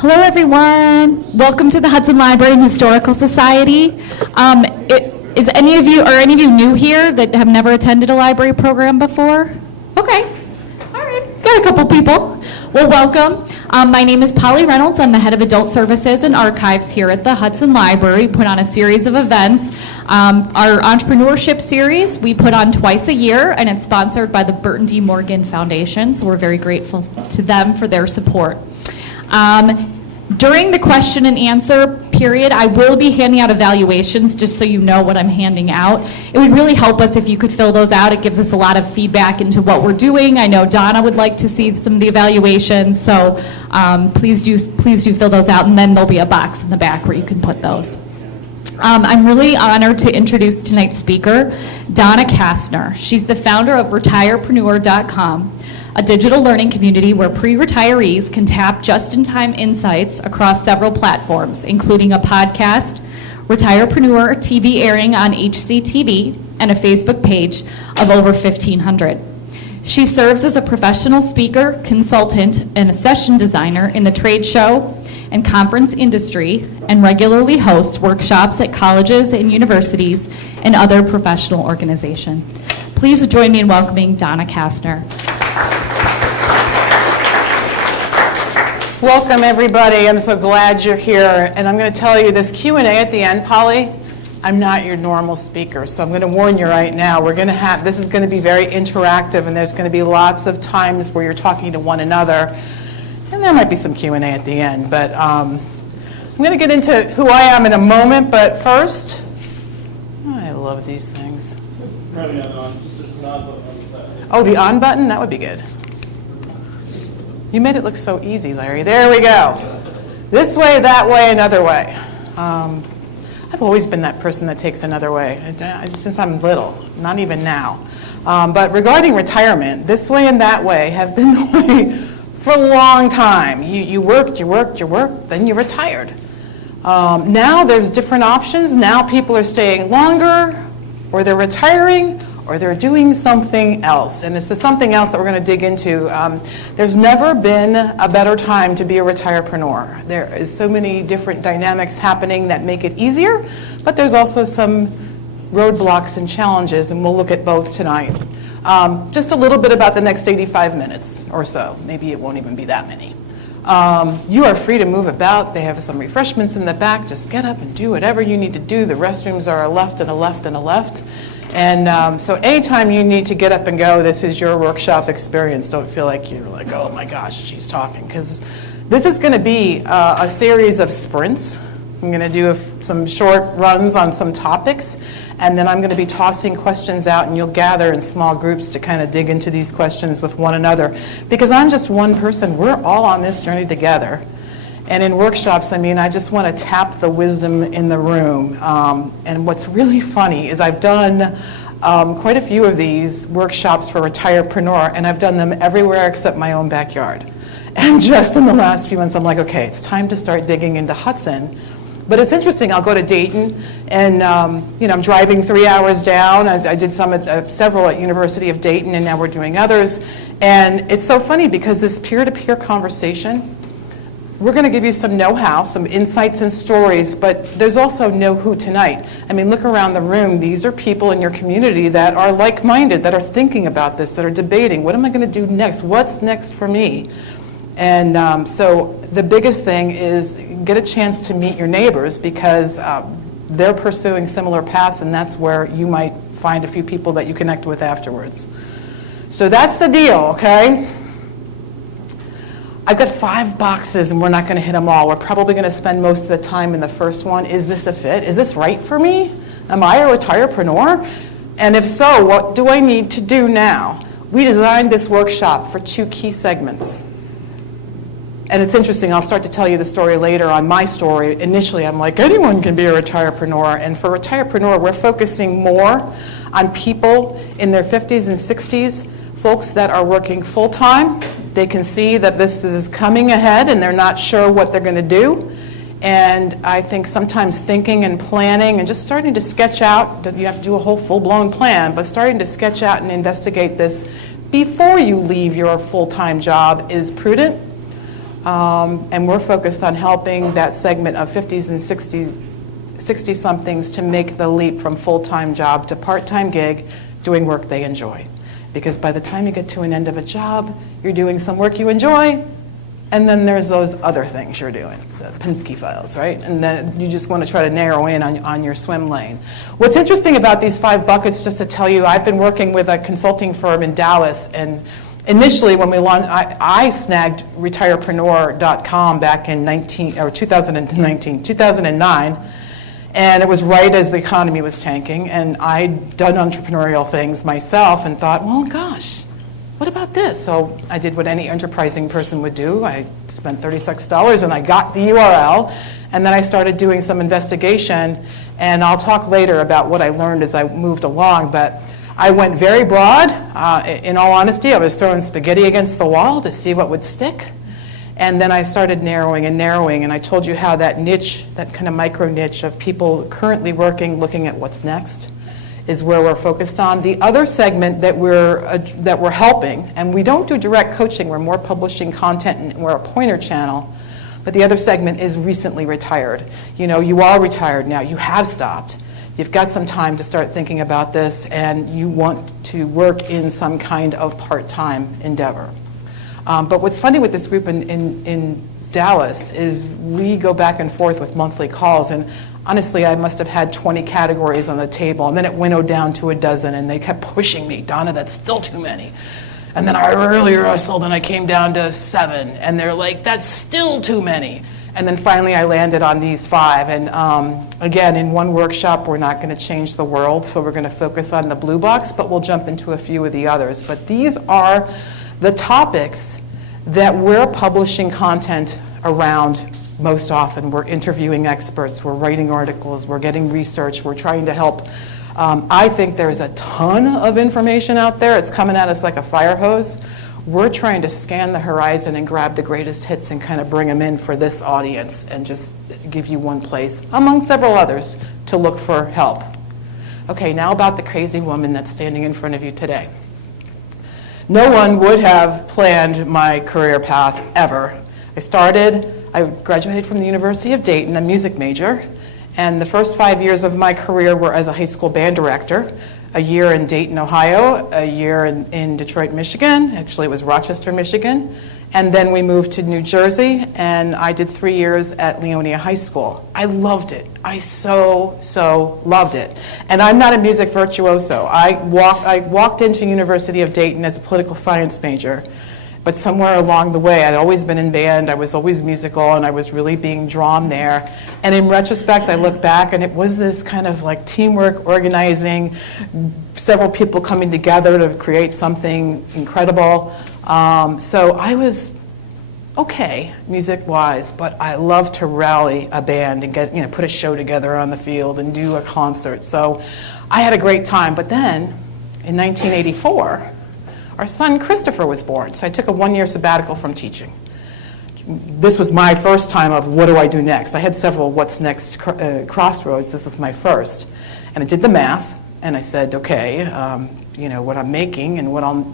Hello, everyone. Welcome to the Hudson Library and Historical Society. Is any of you new here that have never attended a library program before? Okay. All right. Got a couple people. Well, welcome. My name is Polly Reynolds. I'm the head of Adult Services and Archives here at the Hudson Library. We put on a series of events. Our entrepreneurship series we put on twice a year, and it's sponsored by the Burton D. Morgan Foundation, so we're very grateful to them for their support. During the question and answer period, I will be handing out evaluations just so you know what I'm handing out. It would really help us if you could fill those out. It gives us a lot of feedback into what we're doing. I know Donna would like to see some of the evaluations, so please do fill those out, and then there'll be a box in the back where you can put those. I'm really honored to introduce tonight's speaker, Donna Kastner. She's the founder of Retirepreneur.com. A digital learning community where pre-retirees can tap just-in-time insights across several platforms, including a podcast, Retirepreneur TV airing on HCTV, and a Facebook page of over 1,500. She serves as a professional speaker, consultant, and a session designer in the trade show and conference industry, and regularly hosts workshops at colleges and universities and other professional organizations. Please join me in welcoming Donna Kastner. Welcome, everybody. I'm so glad you're here. And I'm going to tell you this Q&A at the end, Polly, I'm not your normal speaker, so I'm going to warn you right now. This is going to be very interactive, and there's going to be lots of times where you're talking to one another. And there might be some Q&A at the end. But I'm going to get into who I am in a moment. But first, I love these things. Oh, the on button? That would be good. You made it look so easy, Larry. There we go. This way, that way, another way. I've always been that person that takes another way, since I'm little, not even now. But regarding retirement, this way and that way have been the way for a long time. You worked, then you retired. Now there's different options. Now people are staying longer, or they're retiring, or they're doing something else. And it's the something else that we're going to dig into. There's never been a better time to be a retirepreneur. There is so many different dynamics happening that make it easier, but there's also some roadblocks and challenges, and we'll look at both tonight. Just a little bit about the next 85 minutes or so. Maybe it won't even be that many. You are free to move about. They have some refreshments in the back. Just get up and do whatever you need to do. The restrooms are a left and a left and a left. And so anytime you need to get up and go, this is your workshop experience. Don't feel like you're like, oh my gosh, she's talking. Because this is going to be a series of sprints. I'm going to do some short runs on some topics. And then I'm going to be tossing questions out, and you'll gather in small groups to kind of dig into these questions with one another. Because I'm just one person. We're all on this journey together. And in workshops, I just want to tap the wisdom in the room. And what's really funny is I've done quite a few of these workshops for Retirepreneur, and I've done them everywhere except my own backyard. And just in the last few months, I'm like, okay, it's time to start digging into Hudson. But it's interesting. I'll go to Dayton, and I'm driving 3 hours down. I did several at University of Dayton, and now we're doing others. And it's so funny because this peer-to-peer conversation, we're going to give you some know-how, some insights and stories, but there's also know-who tonight. Look around the room. These are people in your community that are like-minded, that are thinking about this, that are debating, what am I going to do next? What's next for me? And so the biggest thing is get a chance to meet your neighbors, because they're pursuing similar paths, and that's where you might find a few people that you connect with afterwards. So that's the deal, okay? I've got 5 boxes, and we're not going to hit them all. We're probably going to spend most of the time in the first one. Is this a fit? Is this right for me? Am I a retirepreneur? And if so, what do I need to do now? We designed this workshop for 2 key segments. And it's interesting. I'll start to tell you the story later on my story. Initially, I'm like, anyone can be a retirepreneur. And for retirepreneur, we're focusing more on people in their 50s and 60s, folks that are working full-time. They can see that this is coming ahead, and they're not sure what they're going to do. And I think sometimes thinking and planning and just starting to sketch out, you have to do a whole full-blown plan, but starting to sketch out and investigate this before you leave your full-time job is prudent. and we're focused on helping that segment of 50s and 60-somethings to make the leap from full-time job to part-time gig, doing work they enjoy. Because by the time you get to an end of a job, you're doing some work you enjoy, and then there's those other things you're doing, the Penske files, right? And then you just want to try to narrow in on your swim lane. What's interesting about these 5 buckets, just to tell you, I've been working with a consulting firm in Dallas, and initially when we launched, I snagged retirepreneur.com back in 2009, and it was right as the economy was tanking, and I'd done entrepreneurial things myself and thought, well, gosh, what about this? So I did what any enterprising person would do. I spent $36 and I got the URL, and then I started doing some investigation, and I'll talk later about what I learned as I moved along, but I went very broad. In all honesty, I was throwing spaghetti against the wall to see what would stick, and then I started narrowing, and I told you how that niche, that kind of micro niche of people currently working, looking at what's next, is where we're focused on. The other segment that we're helping, and we don't do direct coaching, we're more publishing content, and we're a pointer channel, but the other segment is recently retired. You know, you are retired now, you have stopped. You've got some time to start thinking about this, and you want to work in some kind of part-time endeavor. But what's funny with this group in Dallas is we go back and forth with monthly calls, and honestly, I must have had 20 categories on the table, and then it winnowed down to a dozen, and they kept pushing me, Donna, that's still too many. And then I wrestled, and I came down to 7, and they're like, that's still too many. And then finally, I landed on these 5. And again, in one workshop, we're not going to change the world, so we're going to focus on the blue box, but we'll jump into a few of the others. But these are the topics that we're publishing content around. Most often, we're interviewing experts, we're writing articles, we're getting research, we're trying to help. I think there's a ton of information out there. It's coming at us like a fire hose. We're trying to scan the horizon and grab the greatest hits and kind of bring them in for this audience and just give you one place, among several others, to look for help. Okay, now about the crazy woman that's standing in front of you today. No one would have planned my career path ever. I graduated from the University of Dayton, a music major, and the first 5 years of my career were as a high school band director, a year in Dayton, Ohio, a year in Detroit, Michigan. Actually, it was Rochester, Michigan. And then we moved to New Jersey, and I did 3 years at Leonia High School. I loved it. I so loved it. And I'm not a music virtuoso. I walked into University of Dayton as a political science major. But somewhere along the way, I'd always been in band, I was always musical, and I was really being drawn there. And in retrospect, I look back, and it was this kind of like teamwork, organizing, several people coming together to create something incredible. So I was okay, music-wise, but I love to rally a band and put a show together on the field and do a concert. So I had a great time. But then, in 1984, our son Christopher was born, so I took a 1-year sabbatical from teaching. This was my first time of what do I do next. I had several what's next crossroads. This was my first. And I did the math, and I said, okay, what I'm making and what I'll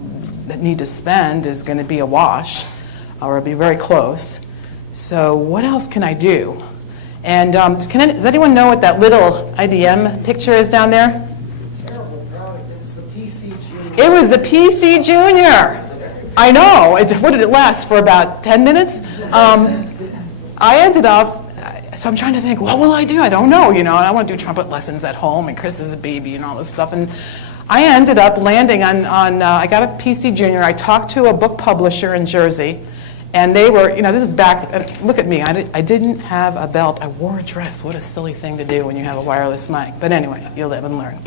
need to spend is going to be a wash, or it'll be very close. So what else can I do? And does anyone know what that little IBM picture is down there? It was the PC Junior. I know. What did it last for about 10 minutes? I ended up, so I'm trying to think, what will I do? I don't know, and I want to do trumpet lessons at home, and Chris is a baby and all this stuff. And I ended up landing on I got a PC Junior. I talked to a book publisher in Jersey, and they were, this is back, look at me. I didn't have a belt. I wore a dress. What a silly thing to do when you have a wireless mic. But anyway, you live and learn.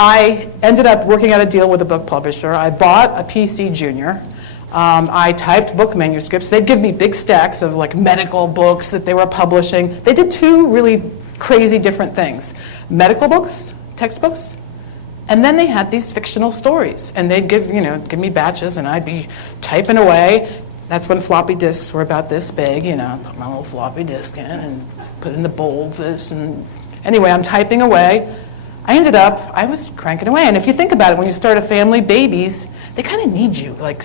I ended up working out a deal with a book publisher. I bought a PC Junior. I typed book manuscripts. They'd give me big stacks of like medical books that they were publishing. They did 2 really crazy different things. Medical books, textbooks, and then they had these fictional stories. And they'd give me batches, and I'd be typing away. That's when floppy disks were about this big, put my little floppy disk in and put in the bold this. And anyway, I'm typing away. I was cranking away. And if you think about it, when you start a family, babies, they kind of need you, like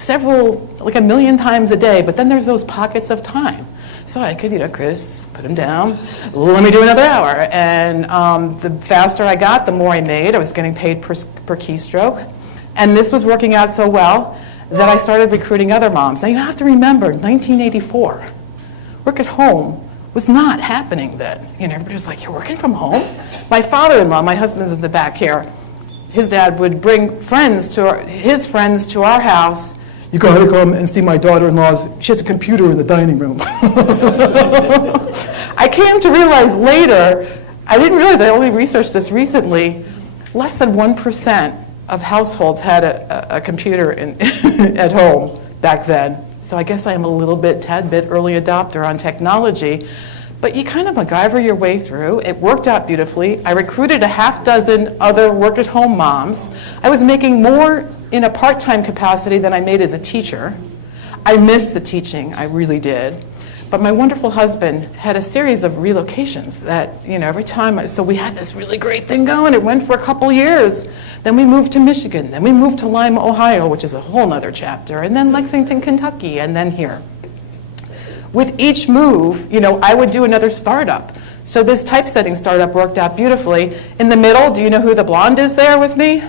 a million times a day, but then there's those pockets of time. So I could, Chris, put him down, let me do another hour. And the faster I got, the more I made. I was getting paid per keystroke. And this was working out so well that I started recruiting other moms. Now you have to remember, 1984, work at home was not happening then. Everybody was like, you're working from home? My father-in-law, my husband's in the back here, his dad would bring his friends to our house. You gotta come and see my daughter-in-law's, she has a computer in the dining room. I came to realize later, I didn't realize, I only researched this recently, less than 1% of households had a computer at home back then. So I guess I am a tad bit early adopter on technology. But you kind of MacGyver your way through. It worked out beautifully. I recruited a half dozen other work-at-home moms. I was making more in a part-time capacity than I made as a teacher. I missed the teaching, I really did. But my wonderful husband had a series of relocations that, every time, so we had this really great thing going. It went for a couple years. Then we moved to Michigan. Then we moved to Lima, Ohio, which is a whole nother chapter. And then Lexington, Kentucky, and then here. With each move, I would do another startup. So this typesetting startup worked out beautifully. In the middle, do you know who the blonde is there with me?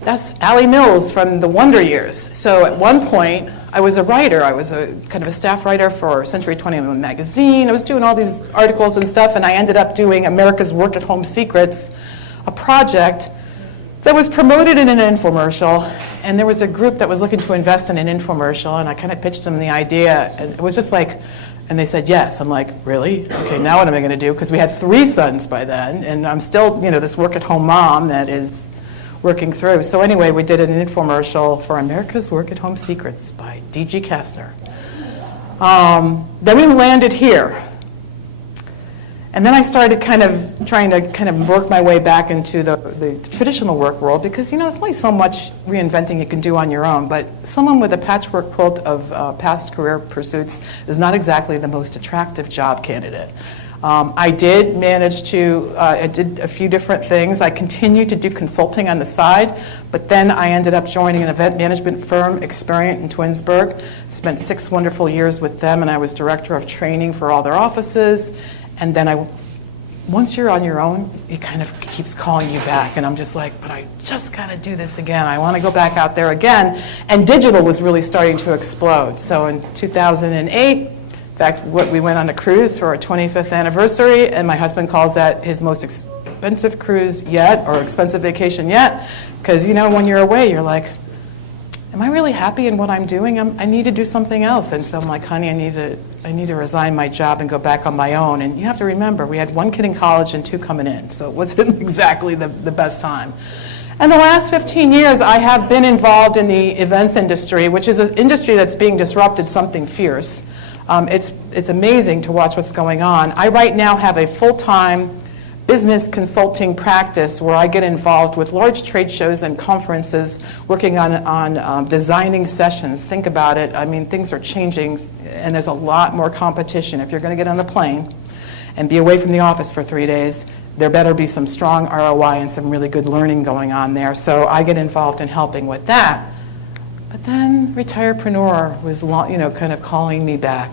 That's Allie Mills from the Wonder Years. So at one point, I was a writer. I was a kind of a staff writer for Century 21 magazine. I was doing all these articles and stuff, and I ended up doing America's Work-at-Home Secrets, a project that was promoted in an infomercial. And there was a group that was looking to invest in an infomercial, and I kind of pitched them the idea, and it was just like, and they said yes. I'm like, really? Okay, now what am I going to do? Because we had 3 sons by then, and I'm still, this work-at-home mom that is working through. So anyway, we did an infomercial for America's Work-at-Home Secrets by D.G. Kastner. Then we landed here. And then I started trying to work my way back into the traditional work world because, there's only so much reinventing you can do on your own. But someone with a patchwork quilt of past career pursuits is not exactly the most attractive job candidate. I did manage to, I did a few different things. I continued to do consulting on the side, but then I ended up joining an event management firm, Experience in Twinsburg. Spent 6 wonderful years with them, and I was director of training for all their offices. And then once you're on your own, it kind of keeps calling you back. And I'm just like, but I just got to do this again. I want to go back out there again. And digital was really starting to explode. So in 2008, in fact, we went on a cruise for our 25th anniversary, and my husband calls that his most expensive cruise yet, or expensive vacation yet, because when you're away, you're like, am I really happy in what I'm doing? I need to do something else. And so I'm like, honey, I need to resign my job and go back on my own. And you have to remember, we had 1 kid in college and 2 coming in, so it wasn't exactly the best time. And the last 15 years, I have been involved in the events industry, which is an industry that's being disrupted something fierce. It's amazing to watch what's going on. I right now have a full-time business consulting practice where I get involved with large trade shows and conferences working on designing sessions. Think about it. I mean, things are changing, and there's a lot more competition. If you're going to get on a plane and be away from the office for 3 days, there better be some strong ROI and some really good learning going on there. So I get involved in helping with that. But then Retirepreneur was, kind of calling me back.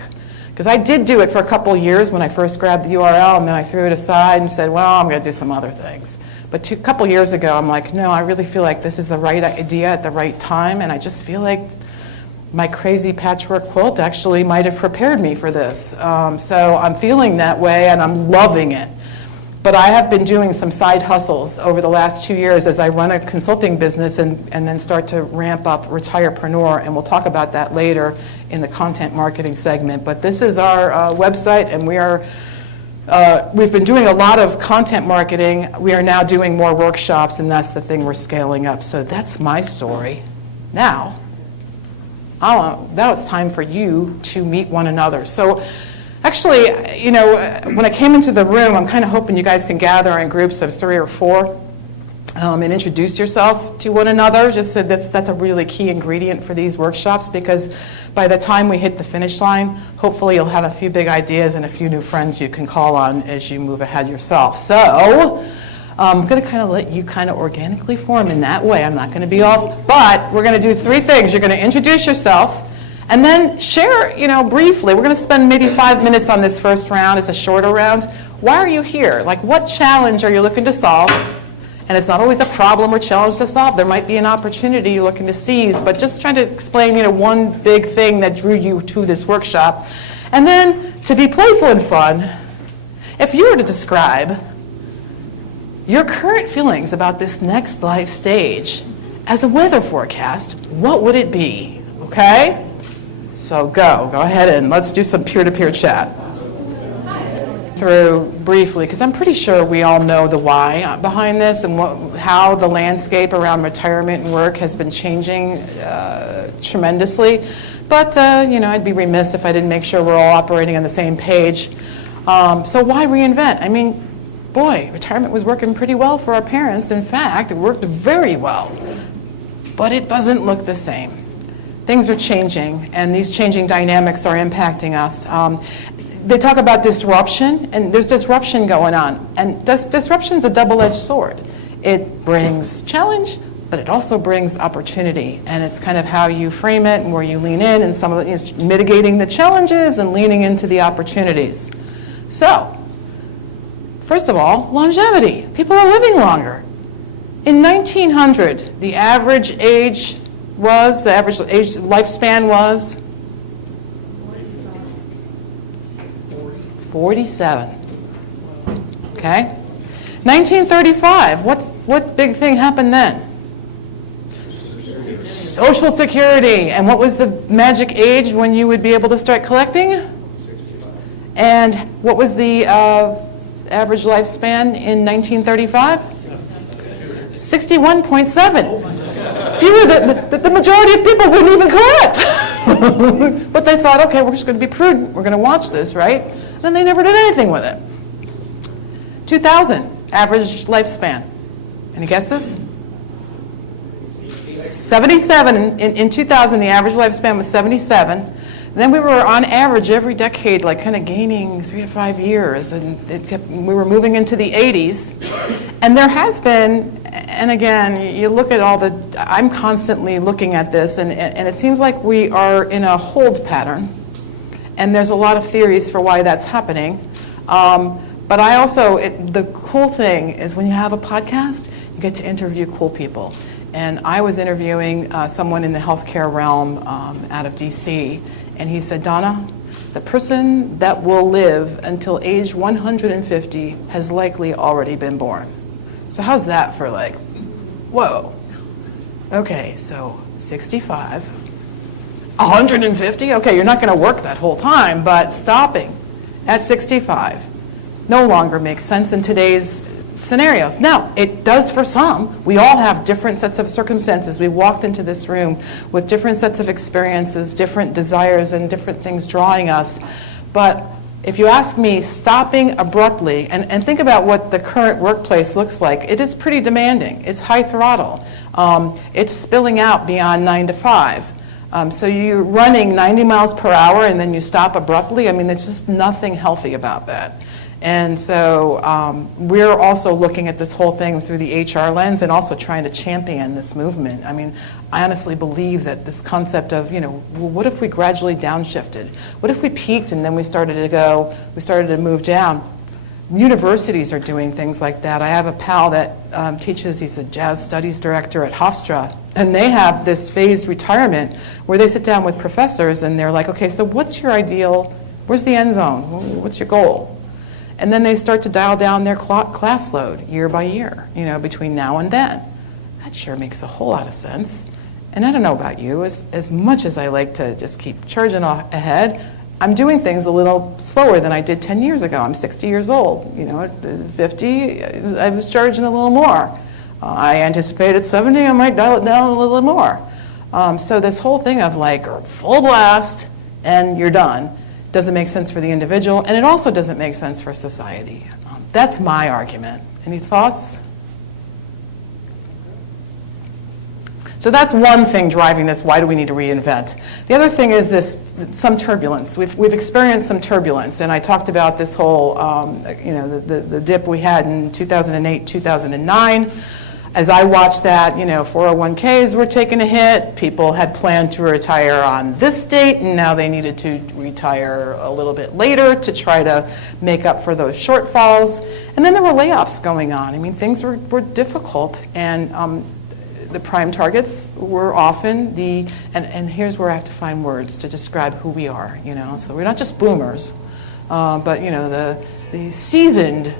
Because I did do it for a couple years when I first grabbed the URL, and then I threw it aside and said, well, I'm going to do some other things. But a couple years ago, I'm like, no, I really feel like this is the right idea at the right time, and I just feel like my crazy patchwork quilt actually might have prepared me for this. So I'm feeling that way, and I'm loving it. But I have been doing some side hustles over the last 2 years as I run a consulting business and then start to ramp up Retirepreneur, and we'll talk about that later in the content marketing segment. But this is our website, and we've been doing a lot of content marketing. We are now doing more workshops, and that's the thing we're scaling up. So that's my story. Now it's time for you to meet one another. So actually, when I came into the room, I'm kind of hoping you guys can gather in groups of 3 or 4 and introduce yourself to one another. Just so that's a really key ingredient for these workshops, because by the time we hit the finish line, hopefully you'll have a few big ideas and a few new friends you can call on as you move ahead yourself. So I'm going to kind of let you kind of organically form in that way. I'm not going to be off, but we're going to do 3 things. You're going to introduce yourself, and then share, briefly. We're going to spend maybe 5 minutes on this first round. It's a shorter round. Why are you here? Like, what challenge are you looking to solve? And it's not always a problem or challenge to solve. There might be an opportunity you're looking to seize, but just trying to explain, one big thing that drew you to this workshop. And then, to be playful and fun, if you were to describe your current feelings about this next life stage as a weather forecast, what would it be? Okay? So go ahead and let's do some peer-to-peer chat. Through briefly, because I'm pretty sure we all know the why behind this and how the landscape around retirement and work has been changing tremendously. But, I'd be remiss if I didn't make sure we're all operating on the same page. So why reinvent? I mean, boy, retirement was working pretty well for our parents. In fact, it worked very well. But it doesn't look the same. Things are changing, and these changing dynamics are impacting us. They talk about disruption, and there's disruption going on. And disruption's a double-edged sword. It brings challenge, but it also brings opportunity. And it's kind of how you frame it and where you lean in, and some of it is mitigating the challenges and leaning into the opportunities. So, first of all, longevity. People are living longer. In 1900, the average lifespan was 47. Okay? 1935, what big thing happened then? Social Security. And what was the magic age when you would be able to start collecting? 65. And what was the average lifespan in 1935? 61.7. Fewer the majority of people wouldn't even collect. But they thought, okay, we're just going to be prudent. We're going to watch this, right? Then they never did anything with it. 2000, average lifespan. Any guesses? 77. In 2000, the average lifespan was 77. Then we were on average every decade, like kind of gaining 3 to 5 years, and we were moving into the 80s. And there has been, and again, you look at I'm constantly looking at this, and it seems like we are in a hold pattern. And there's a lot of theories for why that's happening. But I also, the cool thing is when you have a podcast, you get to interview cool people. And I was interviewing someone in the healthcare realm out of DC, and he said, Donna, the person that will live until age 150 has likely already been born. So how's that for whoa. Okay, so 65, 150, okay, you're not going to work that whole time, but stopping at 65 no longer makes sense in today's scenarios. Now, it does for some. We all have different sets of circumstances. We walked into this room with different sets of experiences, different desires, and different things drawing us. But if you ask me, stopping abruptly, and think about what the current workplace looks like, it is pretty demanding. It's high throttle. It's spilling out beyond 9 to 5. So you're running 90 miles per hour and then you stop abruptly. I mean, there's just nothing healthy about that. And so we're also looking at this whole thing through the HR lens and also trying to champion this movement. I mean, I honestly believe that this concept of, well, what if we gradually downshifted? What if we peaked and then we started to move down? Universities are doing things like that. I have a pal that teaches, he's a jazz studies director at Hofstra, and they have this phased retirement where they sit down with professors and they're like, okay, so what's your ideal, where's the end zone? What's your goal? And then they start to dial down their class load year by year, between now and then. That sure makes a whole lot of sense. And I don't know about you, as much as I like to just keep charging ahead, I'm doing things a little slower than I did 10 years ago. I'm 60 years old. At 50, I was charging a little more. I anticipated at 70, I might dial it down a little more. So this whole thing of full blast and you're done doesn't make sense for the individual, and it also doesn't make sense for society. That's my argument. Any thoughts? So that's one thing driving this. Why do we need to reinvent? The other thing is some turbulence. We've experienced some turbulence, and I talked about this whole, the dip we had in 2008, 2009. As I watched that, 401ks were taking a hit. People had planned to retire on this date, and now they needed to retire a little bit later to try to make up for those shortfalls. And then there were layoffs going on. I mean, things were difficult, and the prime targets were often and here's where I have to find words to describe who we are, So we're not just boomers, but, the seasoned,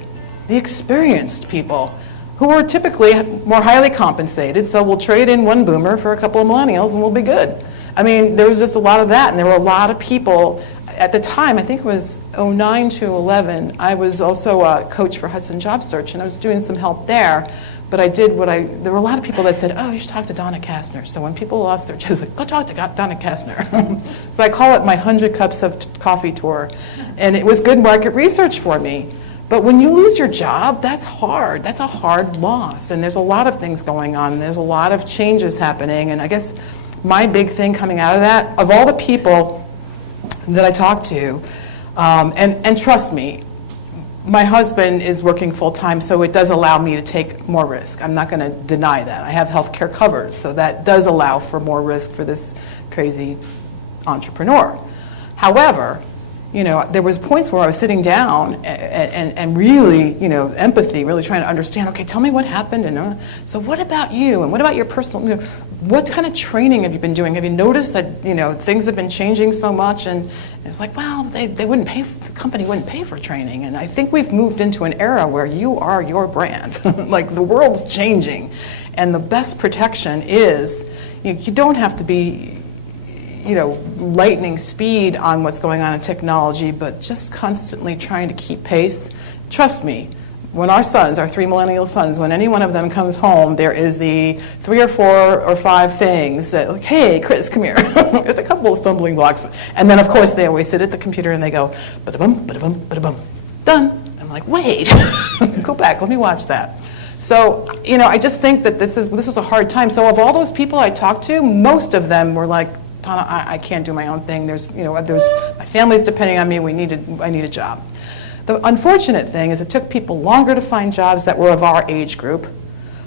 the experienced people who are typically more highly compensated, so we'll trade in one boomer for a couple of millennials and we'll be good. I mean, there was just a lot of that, and there were a lot of people. At the time, I think it was 09 to 11, I was also a coach for Hudson Job Search, and I was doing some help there. But there were a lot of people that said, oh, you should talk to Donna Kastner. So when people lost their jobs, like, go talk to Donna Kastner. So I call it my 100 cups of coffee tour. And it was good market research for me. But when you lose your job, that's hard. That's a hard loss. And there's a lot of things going on. There's a lot of changes happening. And I guess my big thing coming out of that, of all the people that I talked to, and trust me, my husband is working full-time, so it does allow me to take more risk. I'm not going to deny that. I have health care covered, so that does allow for more risk for this crazy entrepreneur. However, there was points where I was sitting down and really, empathy, really trying to understand, okay, tell me what happened, and so what about you, and what about your personal, what kind of training have you been doing? Have you noticed that, things have been changing so much? And it's like, well, they wouldn't pay, the company wouldn't pay for training. And I think we've moved into an era where you are your brand. Like, the world's changing. And the best protection is, you don't have to be, lightning speed on what's going on in technology, but just constantly trying to keep pace. Trust me, when our sons, our 3 millennial sons, when any one of them comes home, there is the 3 or 4 or 5 things that, like, hey, Chris, come here. There's a couple of stumbling blocks. And then, of course, they always sit at the computer and they go, ba-da-bum, ba-da-bum, ba-da-bum, done. I'm like, wait, go back, let me watch that. So, I just think that this was a hard time. So of all those people I talked to, most of them were like, Donna, I can't do my own thing. There's my family's depending on me. I need a job. The unfortunate thing is it took people longer to find jobs that were of our age group,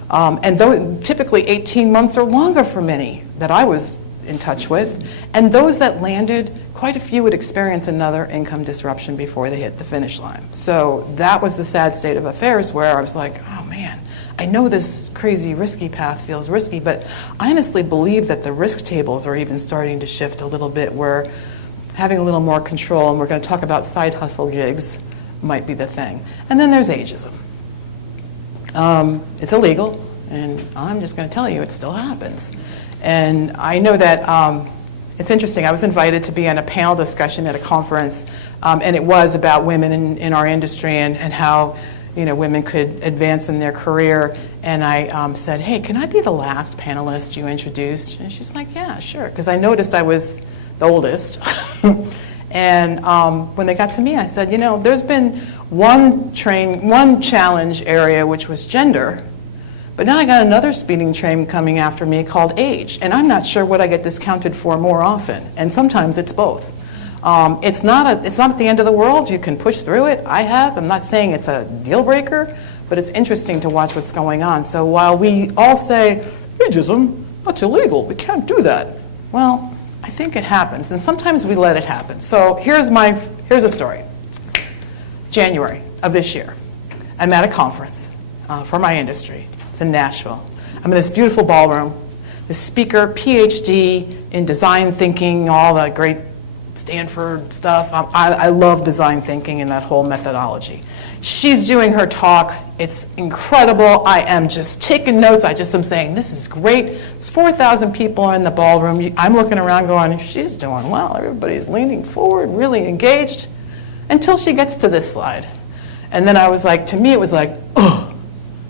and typically 18 months or longer for many that I was in touch with. And those that landed, quite a few would experience another income disruption before they hit the finish line. So that was the sad state of affairs, where I was like, oh man, I know this crazy risky path feels risky, but I honestly believe that the risk tables are even starting to shift a little bit. We're having a little more control, and we're going to talk about side hustle gigs might be the thing. And then there's ageism. It's illegal, and I'm just going to tell you, it still happens. And I know that it's interesting. I was invited to be on a panel discussion at a conference, and it was about women in our industry and how women could advance in their career. And I said, hey, can I be the last panelist you introduced? And she's like, yeah, sure, because I noticed I was the oldest. And when they got to me, I said, there's been one challenge area, which was gender, but now I got another speeding train coming after me called age, and I'm not sure what I get discounted for more often, and sometimes it's both. It's not at the end of the world. You can push through it. I'm not saying it's a deal breaker, but it's interesting to watch what's going on. So while we all say, ageism, that's illegal, we can't do that. Well, I think it happens, and sometimes we let it happen. So here's a story. January of this year, I'm at a conference for my industry. It's in Nashville. I'm in this beautiful ballroom. The speaker, PhD in design thinking, all the great Stanford stuff. I love design thinking and that whole methodology. She's doing her talk. It's incredible. I am just taking notes. I just am saying, this is great. There's 4,000 people in the ballroom. I'm looking around going, she's doing well. Everybody's leaning forward, really engaged, until she gets to this slide. And then I was like, to me, it was like, oh,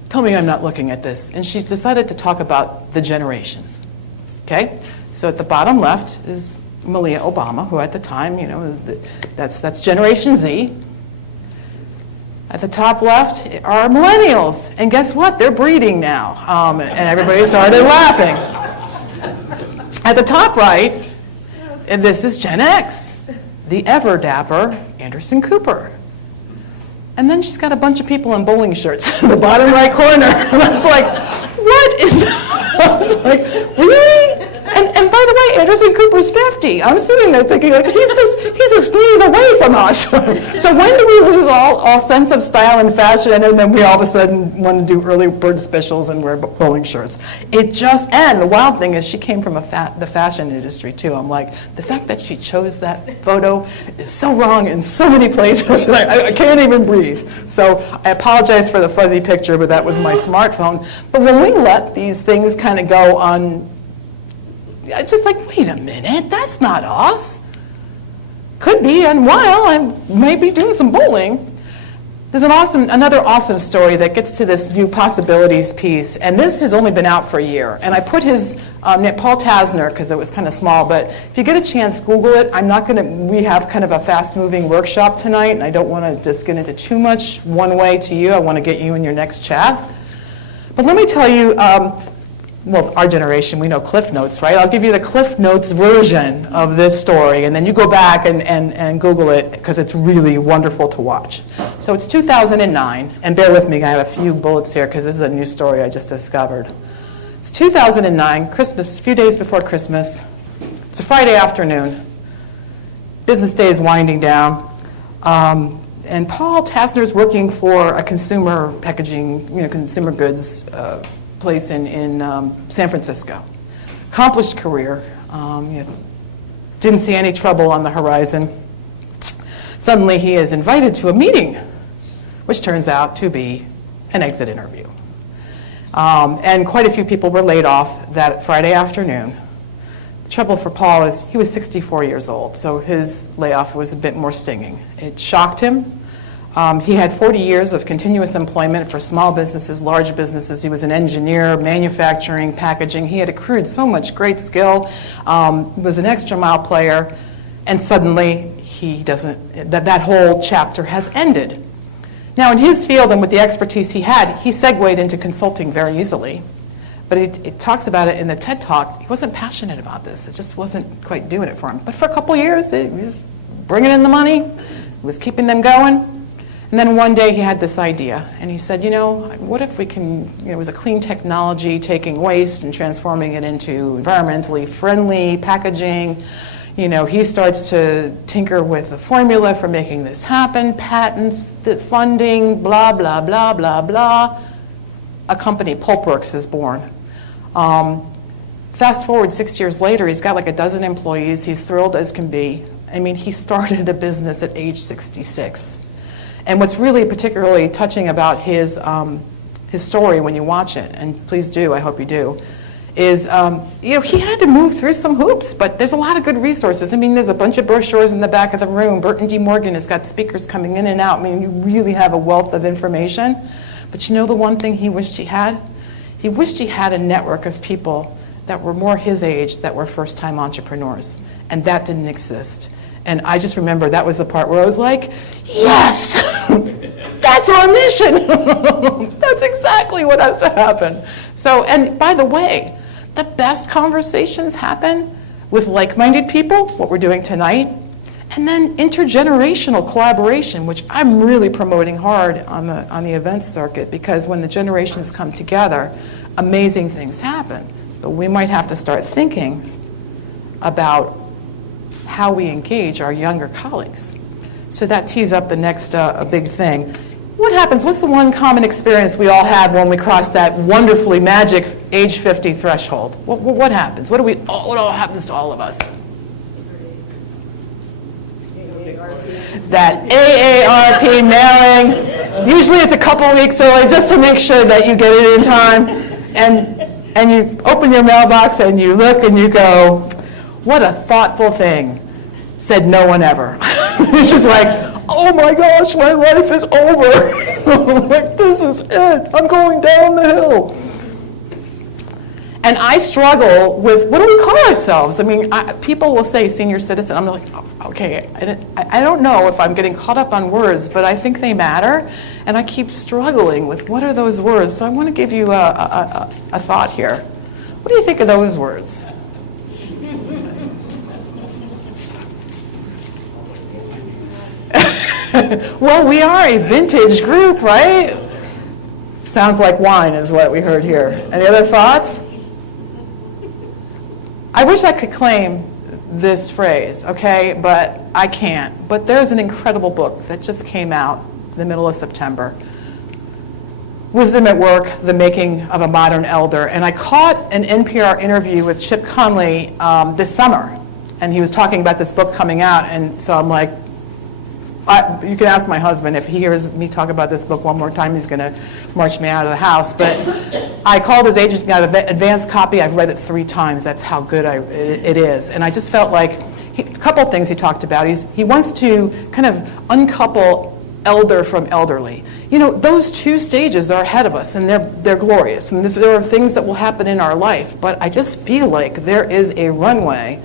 tell me I'm not looking at this. And she's decided to talk about the generations. Okay? So at the bottom left is Malia Obama, who at the time, that's Generation Z. At the top left are millennials, and guess what? They're breeding now, and everybody started laughing. At the top right, and this is Gen X, the ever dapper Anderson Cooper. And then she's got a bunch of people in bowling shirts in the bottom right corner. And I was like, what is that? I was like, really? And by the way, Anderson Cooper's 50. I'm sitting there thinking, like, he's a sneeze away from us. So when do we lose all sense of style and fashion, and then we all of a sudden want to do early bird specials and wear bowling shirts? And the wild thing is she came from the fashion industry too. I'm like, the fact that she chose that photo is so wrong in so many places that I can't even breathe. So I apologize for the fuzzy picture, but that was my smartphone. But when we let these things kind of go on, it's just like, wait a minute, that's not us. Could be, and while I may be doing some bowling. There's another awesome story that gets to this new possibilities piece, and this has only been out for a year. And I put his Paul Tasner because it was kind of small, but if you get a chance, Google it. We have kind of a fast-moving workshop tonight, and I don't want to just get into too much one way to you. I want to get you in your next chat. But let me tell you, well, our generation, we know Cliff Notes, right? I'll give you the Cliff Notes version of this story, and then you go back and Google it, because it's really wonderful to watch. So it's 2009, and bear with me, I have a few bullets here, because this is a new story I just discovered. It's 2009, Christmas, a few days before Christmas. It's a Friday afternoon. Business day is winding down. And Paul Tasner's working for a consumer packaging, consumer goods place in San Francisco. Accomplished career, didn't see any trouble on the horizon. Suddenly he is invited to a meeting, which turns out to be an exit interview. And quite a few people were laid off that Friday afternoon. The trouble for Paul is he was 64 years old, so his layoff was a bit more stinging. It shocked him. He had 40 years of continuous employment for small businesses, large businesses. He was an engineer, manufacturing, packaging. He had accrued so much great skill, was an extra mile player, and suddenly that whole chapter has ended. Now in his field and with the expertise he had, he segued into consulting very easily. But it talks about it in the TED Talk. He wasn't passionate about this. It just wasn't quite doing it for him. But for a couple years, he was bringing in the money, was keeping them going. And then one day he had this idea, and he said, what if we can, it was a clean technology, taking waste and transforming it into environmentally friendly packaging. He starts to tinker with the formula for making this happen, patents, the funding, blah, blah, blah, blah, blah. A company, Pulpworks, is born. Fast forward 6 years later, he's got like a dozen employees. He's thrilled as can be. He started a business at age 66. And what's really particularly touching about his story when you watch it, and please do, I hope you do, is he had to move through some hoops, but there's a lot of good resources. There's a bunch of brochures in the back of the room. Burton D. Morgan has got speakers coming in and out. You really have a wealth of information. But the one thing he wished he had? He wished he had a network of people that were more his age that were first-time entrepreneurs, and that didn't exist. And I just remember that was the part where I was like, yes, that's our mission. That's exactly what has to happen. So, and by the way, the best conversations happen with like-minded people, what we're doing tonight, and then intergenerational collaboration, which I'm really promoting hard on the events circuit, because when the generations come together, amazing things happen. But we might have to start thinking about how we engage our younger colleagues. So that tees up the next big thing. What happens? What's the one common experience we all have when we cross that wonderfully magic age 50 threshold? What happens? What all happens to all of us? That AARP mailing. Usually it's a couple weeks early just to make sure that you get it in time. And you open your mailbox and you look and you go, what a thoughtful thing, said no one ever. It's just like, oh my gosh, my life is over. Like, this is it. I'm going down the hill. And I struggle with, what do we call ourselves? People will say senior citizen. I'm like, oh, okay, I don't know if I'm getting caught up on words, but I think they matter. And I keep struggling with what are those words. So I want to give you a thought here. What do you think of those words? Well, we are a vintage group, right? Sounds like wine is what we heard here. Any other thoughts? I wish I could claim this phrase, okay, but I can't. But there's an incredible book that just came out in the middle of September. Wisdom at Work, The Making of a Modern Elder. And I caught an NPR interview with Chip Conley this summer. And he was talking about this book coming out. And so I'm like, you can ask my husband. If he hears me talk about this book one more time, he's going to march me out of the house. But I called his agent, got an advanced copy. I've read it 3 times. That's how good it is. And I just felt like a couple things he talked about. He wants to kind of uncouple elder from elderly. You know, those 2 stages are ahead of us, and they're glorious. And there are things that will happen in our life, but I just feel like there is a runway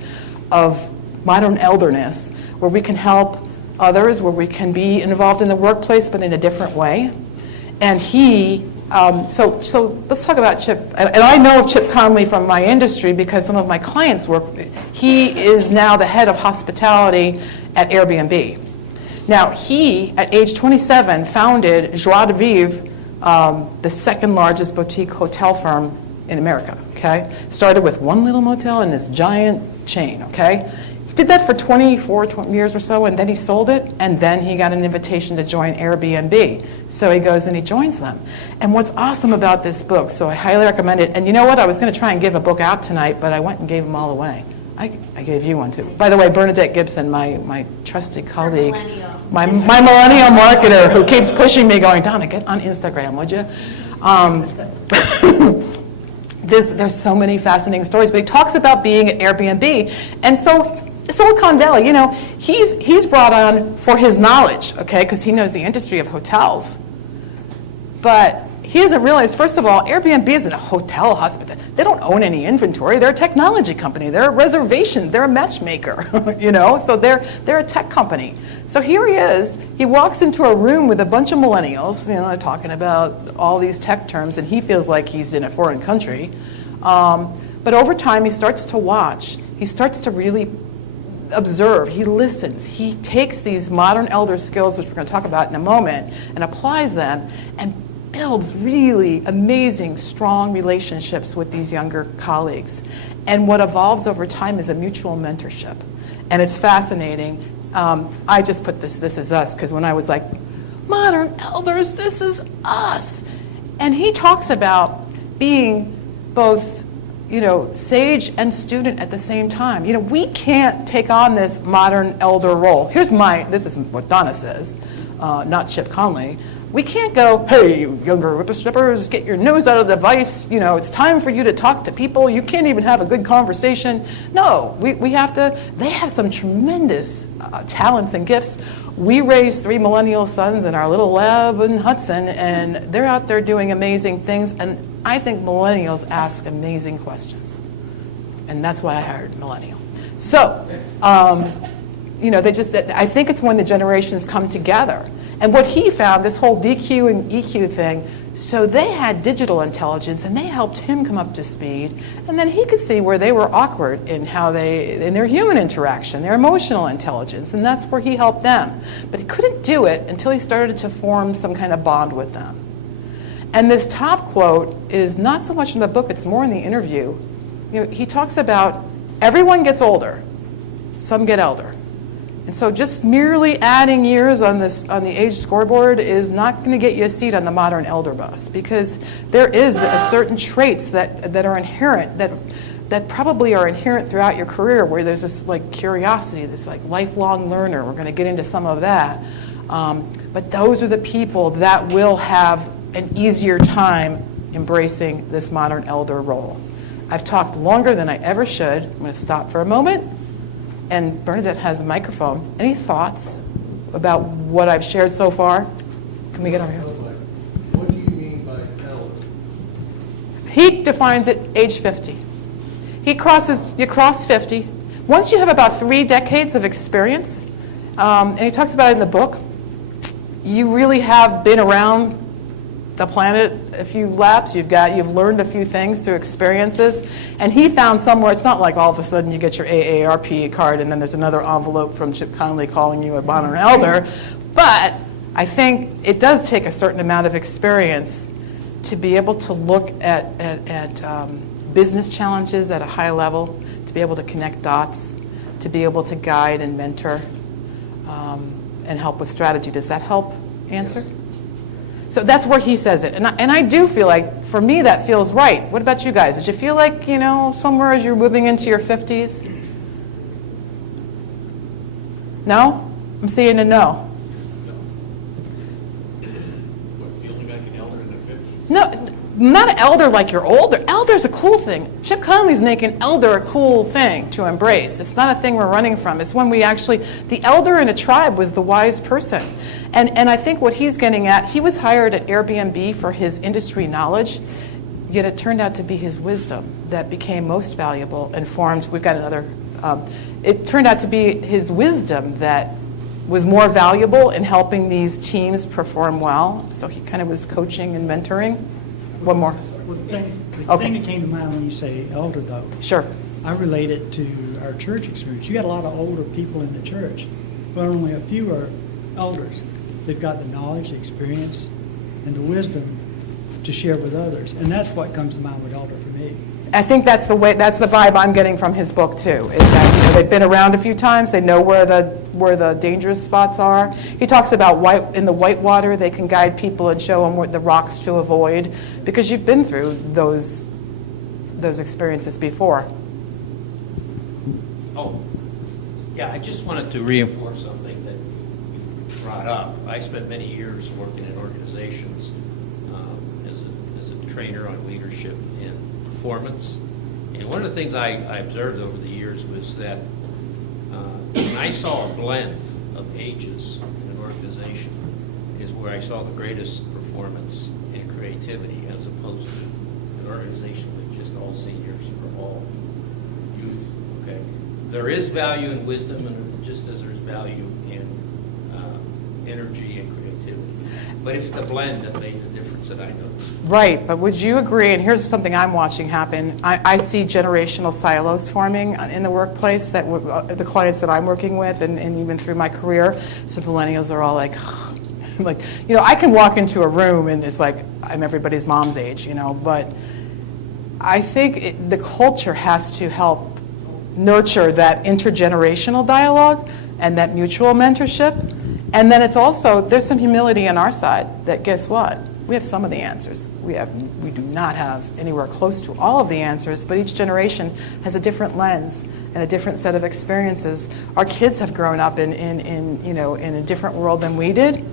of modern elderness where we can help others, where we can be involved in the workplace, but in a different way. And so let's talk about Chip. And I know of Chip Conley from my industry because some of my clients work. He is now the head of hospitality at Airbnb. Now, he, at age 27, founded Joie de Vivre, the 2nd largest boutique hotel firm in America, okay? Started with one little motel in this giant chain, okay? He did that for 20 years or so, and then he sold it, and then he got an invitation to join Airbnb. So he goes and he joins them. And what's awesome about this book, so I highly recommend it, and you know what? I was going to try and give a book out tonight, but I went and gave them all away. I gave you one too. By the way, Bernadette Gibson, my trusted colleague, my millennial marketer who keeps pushing me going, Donna, get on Instagram, would you? There's so many fascinating stories, but he talks about being at Airbnb. And so Silicon Valley, you know, he's brought on for his knowledge, okay, because he knows the industry of hotels. But he doesn't realize, first of all, Airbnb isn't a hotel hospitality. They don't own any inventory. They're a technology company. They're a reservation. They're a matchmaker, you know? So they're a tech company. So here he is. He walks into a room with a bunch of millennials, you know, they're talking about all these tech terms, and he feels like he's in a foreign country. But over time, he starts to watch. He starts to really observe. He listens. He takes these modern elder skills, which we're going to talk about in a moment, and applies them, and builds really amazing, strong relationships with these younger colleagues. And what evolves over time is a mutual mentorship. And it's fascinating. I just put this is us, because when I was like, modern elders, this is us. And he talks about being both, you know, sage and student at the same time. You know, we can't take on this modern elder role. This is what Donna says, not Chip Conley. We can't go, hey, you younger whippersnippers, get your nose out of the vice. You know, it's time for you to talk to people. You can't even have a good conversation. No, we have to. They have some tremendous talents and gifts. We raised 3 millennial sons in our little lab in Hudson, and they're out there doing amazing things. And I think millennials ask amazing questions. And that's why I hired millennial. So, you know, I think it's when the generations come together. And what he found, this whole DQ and EQ thing, so they had digital intelligence, and they helped him come up to speed. And then he could see where they were awkward in their human interaction, their emotional intelligence, and that's where he helped them. But he couldn't do it until he started to form some kind of bond with them. And this top quote is not so much in the book, it's more in the interview. You know, he talks about everyone gets older, some get elder. And so just merely adding years on the age scoreboard is not going to get you a seat on the modern elder bus, because there is a certain traits that are inherent, that probably are inherent throughout your career, where there's this like curiosity, this like lifelong learner. We're going to get into some of that. But those are the people that will have an easier time embracing this modern elder role. I've talked longer than I ever should. I'm going to stop for a moment. And Bernadette has a microphone. Any thoughts about what I've shared so far? Can we get over here? What do you mean by elder? He defines it age 50. You cross 50. Once you have about 3 decades of experience, and he talks about it in the book, you really have been around the planet a few laps. You've learned a few things through experiences. And he found somewhere, it's not like all of a sudden you get your AARP card and then there's another envelope from Chip Conley calling you a Bonner Elder. But I think it does take a certain amount of experience to be able to look at business challenges at a high level, to be able to connect dots, to be able to guide and mentor and help with strategy. Does that help answer? Yes. So that's where he says it. And I do feel like, for me, that feels right. What about you guys? Did you feel like, somewhere as you're moving into your 50s? No? I'm seeing a no. Feeling like an elder in their 50s? No, not an elder like you're older. Elder's a cool thing. Chip Conley's making elder a cool thing to embrace. It's not a thing we're running from. It's when we actually, the elder in a tribe was the wise person. And I think what he's getting at, he was hired at Airbnb for his industry knowledge, yet it turned out to be his wisdom that became most valuable and formed, we've got another, it turned out to be his wisdom that was more valuable in helping these teams perform well. So he kind of was coaching and mentoring. One more. Well, the thing Okay. that came to mind when you say elder, though, Sure. I relate it to our church experience. You got a lot of older people in the church, but only a few are elders. They've got the knowledge, the experience, and the wisdom to share with others, and that's what comes to mind with elder for me. I think that's the vibe I'm getting from his book too. Is that they've been around a few times, they know where the dangerous spots are. He talks about in the whitewater they can guide people and show them what the rocks to avoid because you've been through those experiences before. Oh, yeah, I just wanted to reinforce something that you brought up. I spent many years working in organizations as a trainer on leadership and performance. And one of the things I observed over the years was that when I saw a blend of ages in an organization is where I saw the greatest performance and creativity as opposed to an organization with just all seniors or all youth. Okay, there is value in wisdom, and just as there's value in energy and creativity. But it's the blend that made the difference that I noticed. Right, but would you agree, and here's something I'm watching happen, I see generational silos forming in the workplace that the clients that I'm working with and even through my career, so millennials are all like, I can walk into a room and it's like I'm everybody's mom's age, but I think the culture has to help nurture that intergenerational dialogue and that mutual mentorship. And then it's also, there's some humility on our side that guess what? We have some of the answers. We do not have anywhere close to all of the answers, but each generation has a different lens and a different set of experiences. Our kids have grown up in a different world than we did.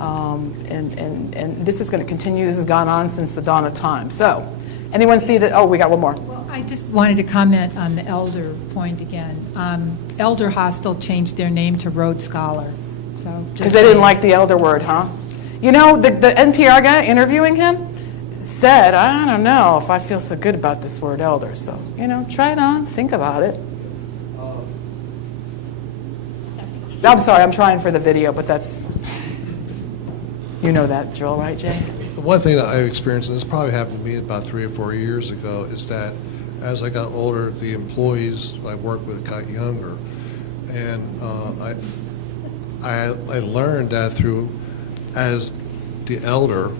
And this is going to continue. This has gone on since the dawn of time. So, anyone see that? Oh, we got one more. Well, I just wanted to comment on the elder point again. Elder Hostel changed their name to Rhodes Scholar. Because they didn't like the elder word, huh? The NPR guy interviewing him said, I don't know if I feel so good about this word elder. So, try it on, think about it. I'm sorry, I'm trying for the video, but that's, that, Joel, right, Jay? The one thing that I've experienced, and this probably happened to me about 3 or 4 years ago, is that as I got older, the employees I worked with got younger. And I learned that as the elder,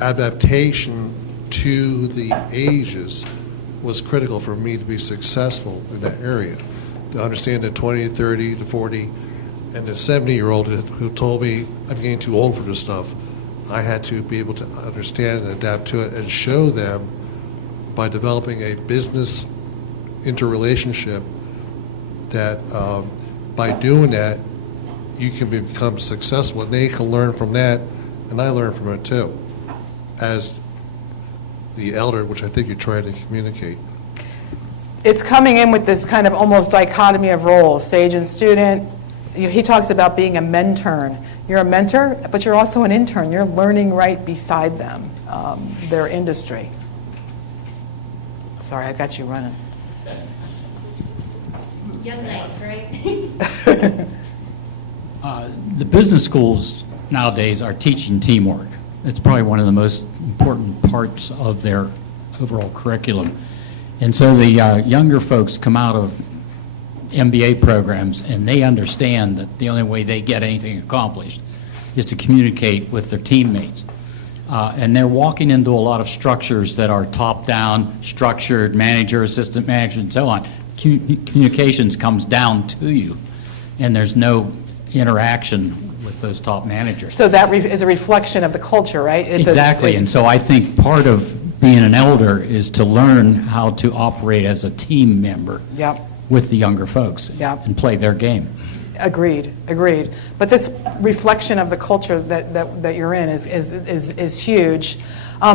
adaptation to the ages was critical for me to be successful in that area. To understand the 20, 30, to 40, and the 70-year-old who told me I'm getting too old for this stuff, I had to be able to understand and adapt to it and show them by developing a business interrelationship that by doing that, you can become successful, and they can learn from that, and I learn from it too, as the elder, which I think you're trying to communicate. It's coming in with this kind of almost dichotomy of roles, sage and student. He talks about being a mentor. You're a mentor, but you're also an intern. You're learning right beside them, their industry. Sorry, I got you running. Young nice, right? The business schools nowadays are teaching teamwork. it's probably one of the most important parts of their overall curriculum. And so the younger folks come out of MBA programs, and they understand that the only way they get anything accomplished is to communicate with their teammates. And they're walking into a lot of structures that are top-down, structured, manager, assistant manager, and so on. Communications comes down to you, and there's no interaction with those top managers. So that is a reflection of the culture, right? Exactly, and so I think part of being an elder is to learn how to operate as a team member Yep. with the younger folks Yep. and play their game. Agreed. But this reflection of the culture that you're in is huge.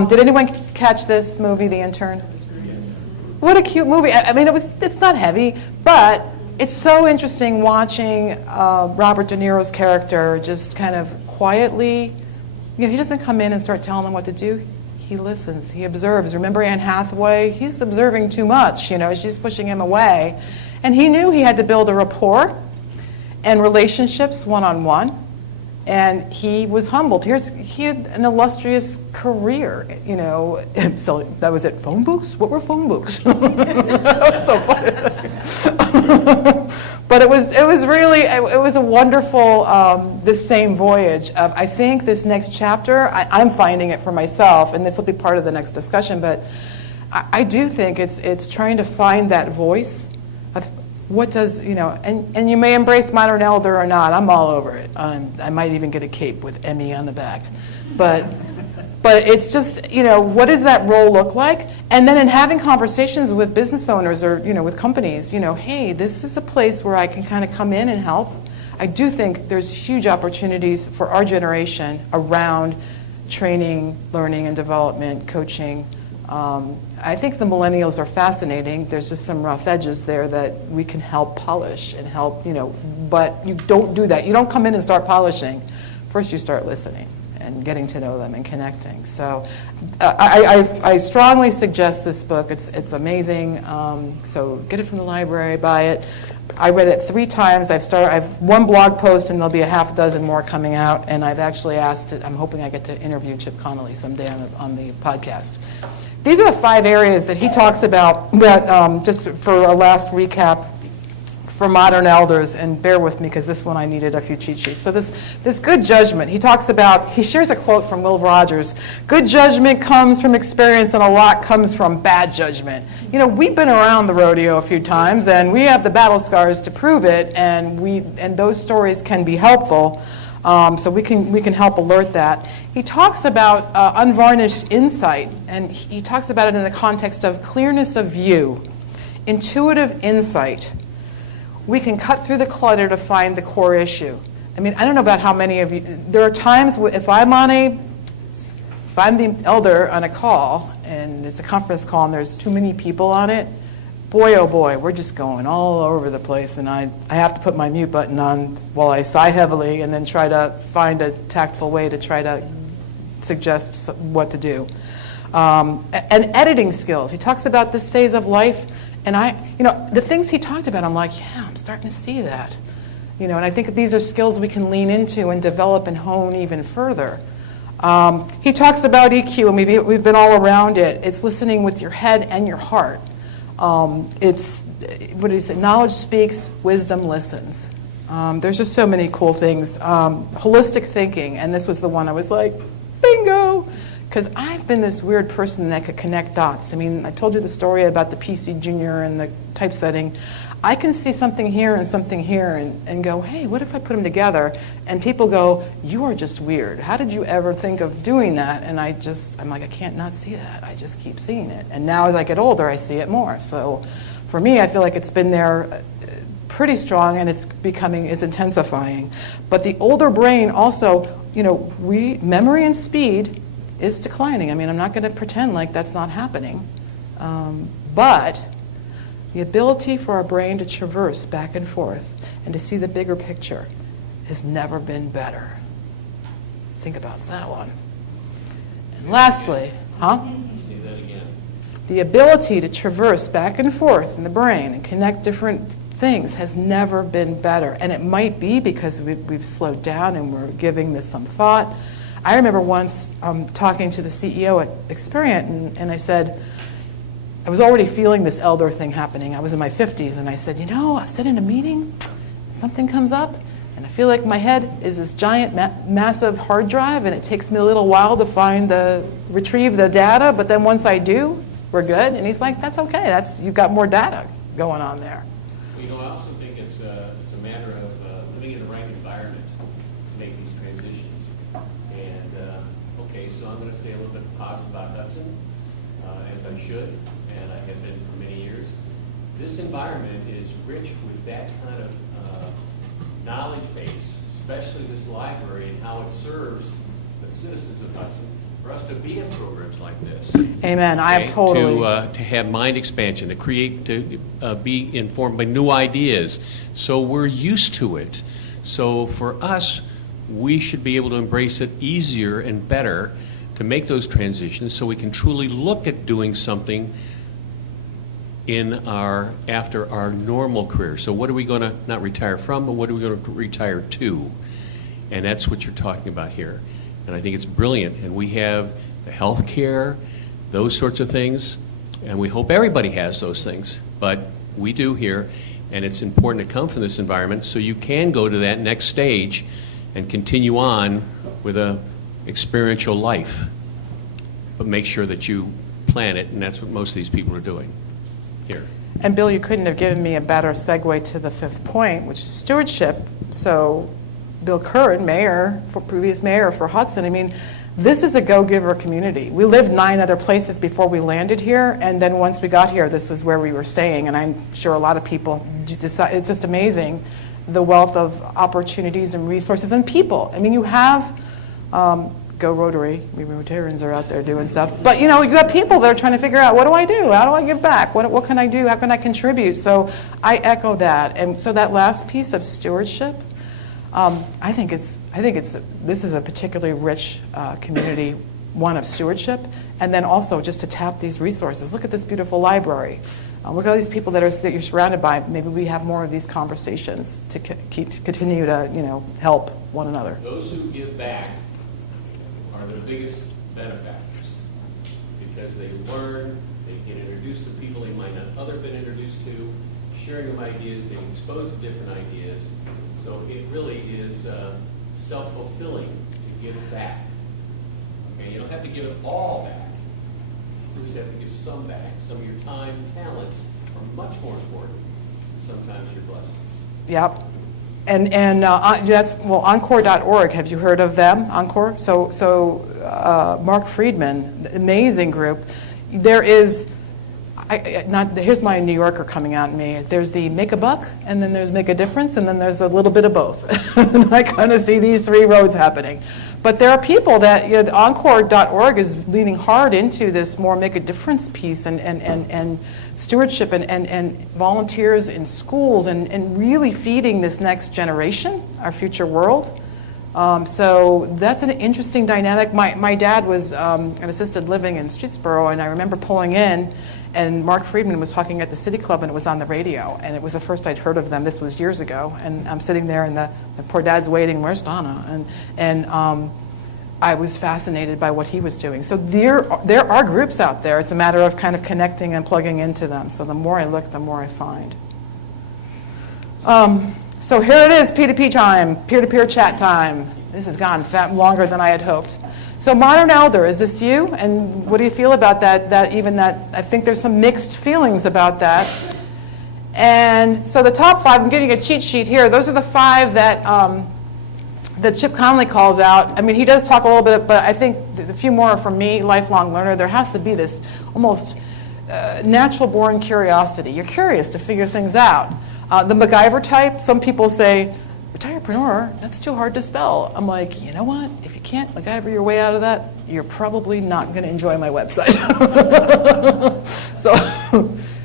Did anyone catch this movie, The Intern? What a cute movie. I mean, it's not heavy, but it's so interesting watching Robert De Niro's character just kind of quietly, he doesn't come in and start telling them what to do. He listens, he observes. Remember Anne Hathaway? He's observing too much, she's pushing him away. And he knew he had to build a rapport and relationships one-on-one, and he was humbled. He had an illustrious career, So that was it. Phone books? What were phone books? That was so funny. But it was really, it was a wonderful, this same voyage of, I think this next chapter, I'm finding it for myself, and this will be part of the next discussion, but I do think it's trying to find that voice of what does, and you may embrace modern elder or not, I'm all over it. I might even get a cape with Emmy on the back. But it's just, what does that role look like? And then in having conversations with business owners or, with companies, hey, this is a place where I can kind of come in and help. I do think there's huge opportunities for our generation around training, learning and development, coaching. I think the millennials are fascinating. There's just some rough edges there that we can help polish and help, but you don't do that. You don't come in and start polishing. First you start listening and getting to know them and connecting. So I strongly suggest this book. It's amazing. So get it from the library, buy it. I read it 3 times. I've one blog post, and there'll be a half dozen more coming out. And I've actually I'm hoping I get to interview Chip Connolly someday on the podcast. These are the 5 areas that he talks about that, just for a last recap, for modern elders, and bear with me because this one I needed a few cheat sheets. So this good judgment, he shares a quote from Will Rogers: good judgment comes from experience and a lot comes from bad judgment. We've been around the rodeo a few times and we have the battle scars to prove it, and those stories can be helpful. So we can help alert that. He talks about unvarnished insight, and he talks about it in the context of clearness of view, intuitive insight. We can cut through the clutter to find the core issue. I mean, I don't know about how many of you, there are times if I'm the elder on a call, and it's a conference call and there's too many people on it, boy, oh boy, we're just going all over the place, and I have to put my mute button on while I sigh heavily and then try to find a tactful way to try to suggest what to do. And editing skills. He talks about this phase of life, and the things he talked about, I'm like, yeah, I'm starting to see that. And I think these are skills we can lean into and develop and hone even further. He talks about EQ, and we've been all around it. It's listening with your head and your heart. It's, what did he say? Knowledge speaks, wisdom listens. There's just so many cool things. Holistic thinking, and this was the one I was like, bingo! Because I've been this weird person that could connect dots. I mean, I told you the story about the PC Junior and the typesetting. I can see something here and go, hey, what if I put them together? And people go, you are just weird. How did you ever think of doing that? And I'm like, I can't not see that. I just keep seeing it. And now as I get older, I see it more. So for me, I feel like it's been there pretty strong, and it's intensifying. But the older brain also, memory and speed is declining. I mean, I'm not going to pretend like that's not happening. But the ability for our brain to traverse back and forth and to see the bigger picture has never been better. Think about that one. And lastly, the ability to traverse back and forth in the brain and connect different things has never been better. And it might be because we've slowed down and we're giving this some thought. I remember once talking to the CEO at Experian, and I said, I was already feeling this elder thing happening. I was in my 50s, and I said, I sit in a meeting, something comes up, and I feel like my head is this giant, massive hard drive, and it takes me a little while to retrieve the data, but then once I do, we're good. And he's like, that's okay. You've got more data going on there. Well, I also think it's a matter of living in the right environment to make these transitions. And, okay, so I'm going to say a little bit positive about Hudson, as I should, and I have been for many years. This environment is rich with that kind of knowledge base, especially this library and how it serves the citizens of Hudson, for us to be in programs like this. Amen. I am Okay? totally. To have mind expansion, to create, to be informed by new ideas. So we're used to it. So for us, we should be able to embrace it easier and better to make those transitions so we can truly look at doing something after our normal career. So what are we going to not retire from, but what are we going to retire to? And that's what you're talking about here. And I think it's brilliant. And we have the health care, those sorts of things, and we hope everybody has those things. But we do here, and it's important to come from this environment so you can go to that next stage and continue on with a experiential life. But make sure that you plan it, and that's what most of these people are doing here. And Bill, you couldn't have given me a better segue to the fifth point, which is stewardship. So Bill Curran, previous mayor for Hudson, I mean, this is a go-giver community. We lived 9 other places before we landed here, and then once we got here, this was where we were staying, and I'm sure a lot of people decide, it's just amazing, the wealth of opportunities and resources and people. I mean, you have, go Rotary, we Rotarians are out there doing stuff, but you have people that are trying to figure out, what do I do? How do I give back? What can I do? How can I contribute? So I echo that. And so that last piece of stewardship, I think this is a particularly rich community, one of stewardship, and then also just to tap these resources. Look at this beautiful library. Look at all these people that you're surrounded by. Maybe we have more of these conversations to continue to help one another. Those who give back are the biggest benefactors because they learn, they get introduced to people they might not other been introduced to, sharing them ideas, being exposed to different ideas. So it really is self-fulfilling to give back. Okay, you don't have to give it all back. You just have to give some back. Some of your time and talents are much more important than sometimes your blessings. Yep. And that's, Encore.org, have you heard of them, Encore? So Mark Friedman, the amazing group. There is, here's my New Yorker coming out in me. There's the make a buck, and then there's make a difference, and then there's a little bit of both. And I kind of see these 3 roads happening. But there are people that, Encore.org is leaning hard into this more make a difference piece and stewardship and volunteers in schools and really feeding this next generation, our future world. So that's an interesting dynamic. My dad was an assisted living in Streetsboro, and I remember pulling in, and Mark Friedman was talking at the City Club, and it was on the radio, and it was the first I'd heard of them. This was years ago, and I'm sitting there, and the poor dad's waiting, where's Donna? And I was fascinated by what he was doing. So there are groups out there. It's a matter of kind of connecting and plugging into them. So the more I look, the more I find. So here it is, P2P time, peer-to-peer chat time. This has gone longer than I had hoped. So Modern Elder, is this you? And what do you feel about that? I think there's some mixed feelings about that. And so the top 5, I'm getting a cheat sheet here. Those are the 5 that Chip Conley calls out. I mean, he does talk a little bit, but I think a few more are from me, lifelong learner. There has to be this almost natural-born curiosity. You're curious to figure things out. The MacGyver type, some people say, retirepreneur, that's too hard to spell. I'm like, you know what? If you can't MacGyver your way out of that, you're probably not going to enjoy my website.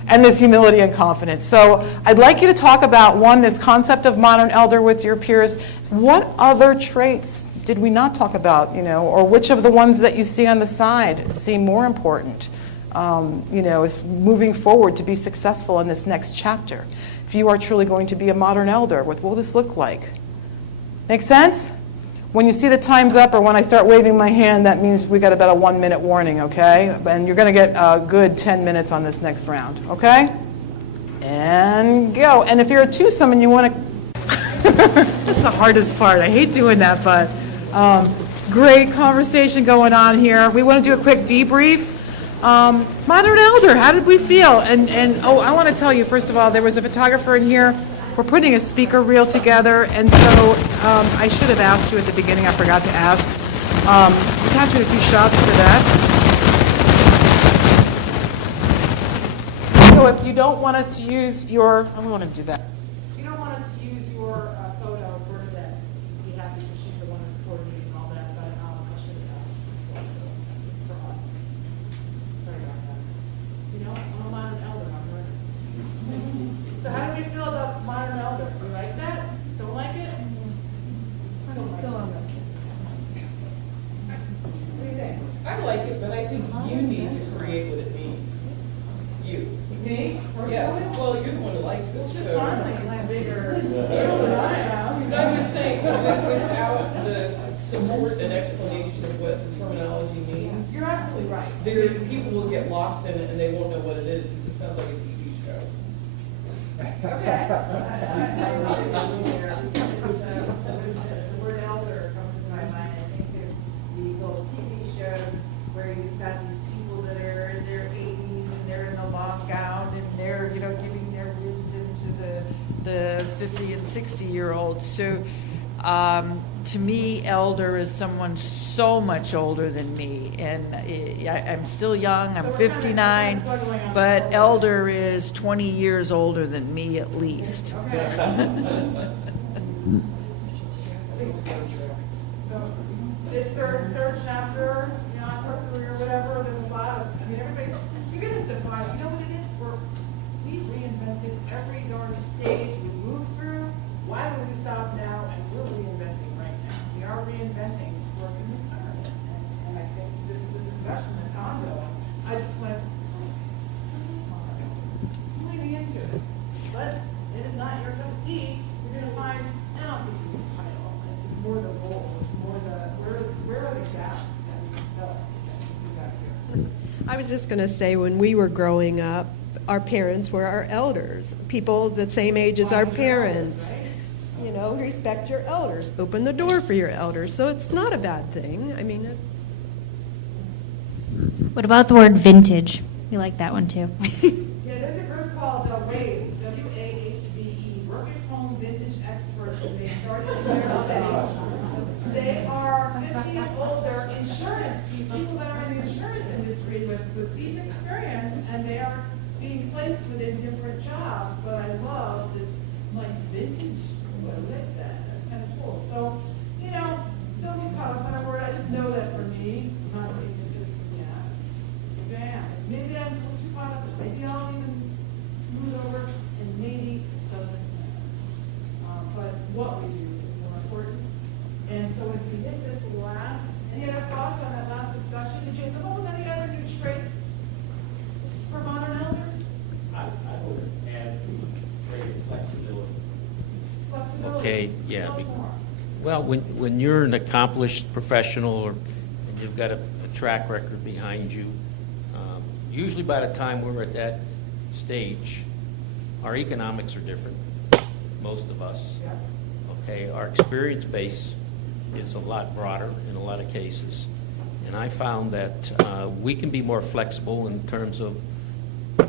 And this humility and confidence. So I'd like you to talk about, one, this concept of modern elder with your peers. What other traits did we not talk about, or which of the ones that you see on the side seem more important, is moving forward to be successful in this next chapter? If you are truly going to be a modern elder, what will this look like? Make sense? When you see the time's up or when I start waving my hand, that means we got about a 1-minute warning, okay? And you're going to get a good 10 minutes on this next round, okay? And go. And if you're a twosome and you want to, that's the hardest part. I hate doing that, but great conversation going on here. We want to do a quick debrief. Modern Elder, how did we feel? And I want to tell you, first of all, there was a photographer in here. We're putting a speaker reel together, and so I should have asked you at the beginning. I forgot to ask. We captured a few shots for that. So if you don't want us to use your, I don't want to do that. If you don't want us to use your photo, Bernadette, be happy because she's the one who's coordinating all that, but I should have asked also for us. Sorry about that. You know, I'm a modern elder, I'm learning. So how do we feel about modern elder? Do you like that? Don't like it? I'm still on that. What do you think? I like it, but I think you need to create what it means. You. Me? Yes, well, you're the one who likes it, so. It's bigger. I'm just saying, without the support and explanation of what the terminology means, You're absolutely right. people will get lost in it and they won't know what it is, because it sounds like a TV show. Okay. The word elder comes to my mind. I think there's these old TV shows where you've got these people that are in their 80s and they're in a long gown and they're, giving their wisdom to the 50 and 60-year-olds. So to me, elder is someone so much older than me. And I'm still young, I'm 59, but elder is 20 years older than me at least. So this third chapter, our career, whatever, there's a lot of, everybody, you're going to define, you know what it is? We reinvented every darn stage we moved through. Why would we stop now? And we're reinventing right now. We are reinventing work in retirement. And I think this is a discussion that's ongoing. I just went, I'm leaning into it. But it is not your cup of tea. You're going to find, I don't think you can title. It's more the role. It's more the, where are the gaps that we can fill that we got here? I was just going to say, when we were growing up, our parents were our elders, people the same age as our parents. Respect your elders, open the door for your elders. So it's not a bad thing. I mean, it's... What about the word vintage? We like that one too. Yeah, there's a group called WAVE, W-A-H-V-E, Work at Home Vintage Experts, and they started in their city. They are 50 and older insurance people that are in the insurance industry with deep experience, and they are being placed within different jobs. But I love this, vintage. I like that. That's kind of cool. So, don't get caught up on a word. I just know that for me, I'm not saying just because, maybe I'm too caught up. Maybe I'll even smooth over, and maybe it doesn't matter. But what we do is more important. And so as we hit this last, any other thoughts on that last discussion? Did you come up with any other new traits for modern elder? I would add greater flexibility. Flexibility. Okay, yeah. Tell us more. Well, when you're an accomplished professional and you've got a track record behind you, usually by the time we're at that stage, our economics are different, most of us. Yeah. Okay, our experience base is a lot broader in a lot of cases. And I found that we can be more flexible in terms of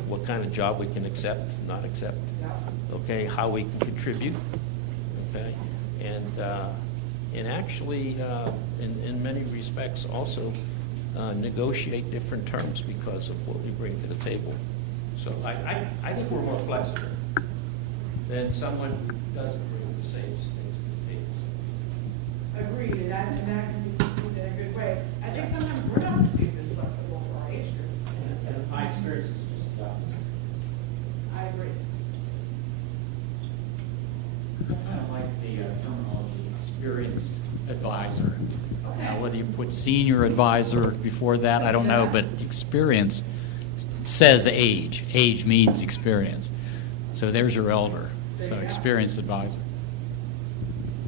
what kind of job we can accept, not accept. Okay, how we can contribute. Okay, and actually, in many respects, also negotiate different terms because of what we bring to the table. So I think we're more flexible than someone who doesn't bring the same things to the table. Agreed, and that can be perceived in a good way. I think sometimes we're not perceived as flexible for our age group. And my experience is just the opposite. I agree. I kind of like the terminology experienced advisor. Now, whether you put senior advisor before that, I don't know, but experience says age. Age means experience. So there's your elder, so experienced advisor.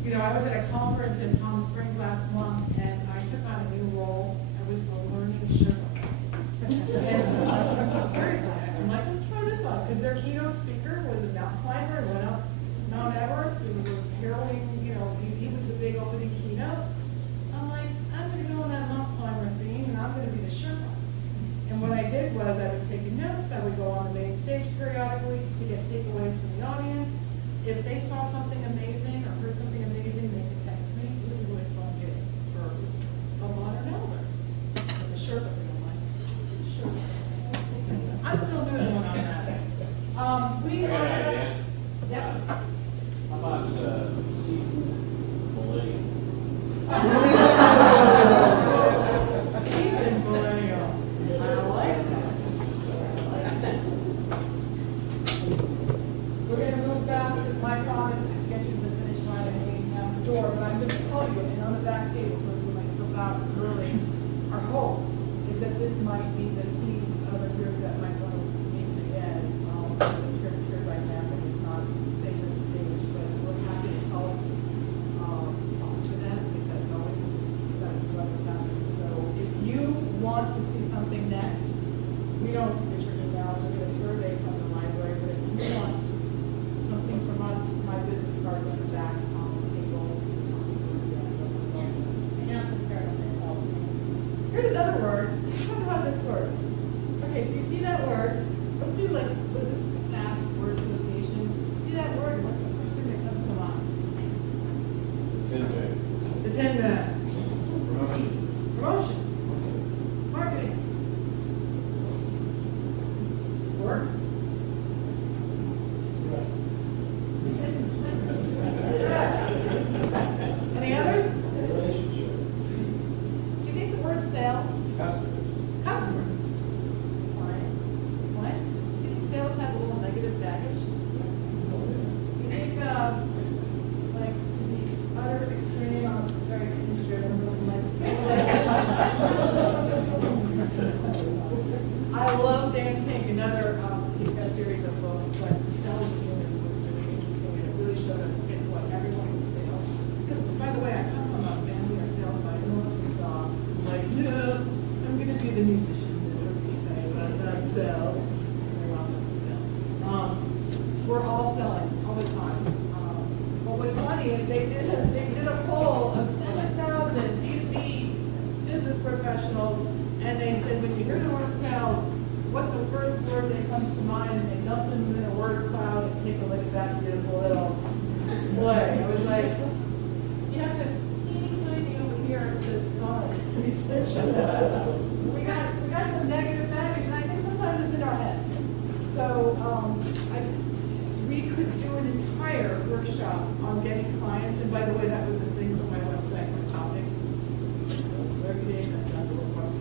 You know, I was at a conference in Palm Springs last month, and I took on a new role. I was a learning Sherpa. And seriously, I'm like, let's try this on, because their keynote speaker was a mountain climber, went up Mount Everest. It was a harrowing, you know, he was the big opening keynote. I'm like, I'm going to go on that mountain climber theme, and I'm going to be the Sherpa. And what I did was I was taking notes. I would go on the main stage periodically to get takeaways from the audience. If they saw something amazing or heard something amazing, they could text me. It was a really fun gig for a modern elder. With a Sherpa thing, I'm like, Sherpa. I'm still doing one on that. We are. Yes. How about seasoned millennial? Seasoned millennial. I like that. We're going to move fast with my promise to get you to the finish line and hang out the door, but I'm going to tell you, and on the back table, so we might slip out early, our hope is that this might be the seeds of a group that might want to meet again. Here right now, but it's not safe at the stage, but we're happy to help foster that, get that going, that's whatever's happening. So if you want to see something next, we don't get your emails or get a survey from the library, but if you want something from us, my business card's on the back on the table. Here's another word. Let's talk about this word. Okay, so you see that word. Let's do like, what is it, fast word association. See that word? What's the first thing that comes to mind? The 10 man. Promotion. Marketing. Work. Any others? Do you think the word sales? Customers. Clients. Clients? Do you think sales has a little negative baggage? You think, like, to the utter extreme, I'm a very driven person, I love Dan Pink, another, he's got a series of books, but to sell is human was really interesting, and it really showed us it's what everyone can sell. Because, by the way, I come from a family of sales, but I know it's like, no, I'm going to be the musician that works you tell you about that sales. They're all about sales. We're all selling all the time. But what's funny is they did a poll of 7,000 B2B business professionals, and they said, when you hear the word sales, what's the first word that comes to mind? And they dump them in a word cloud and take a look at that beautiful little display. I was like, you have to teeny tiny over here that says God. We got some negative baggage, and I think sometimes it's in our head. So we could do an entire workshop on getting clients. And by the way, that was the thing for my website, my topics. So marketing, that's not the word.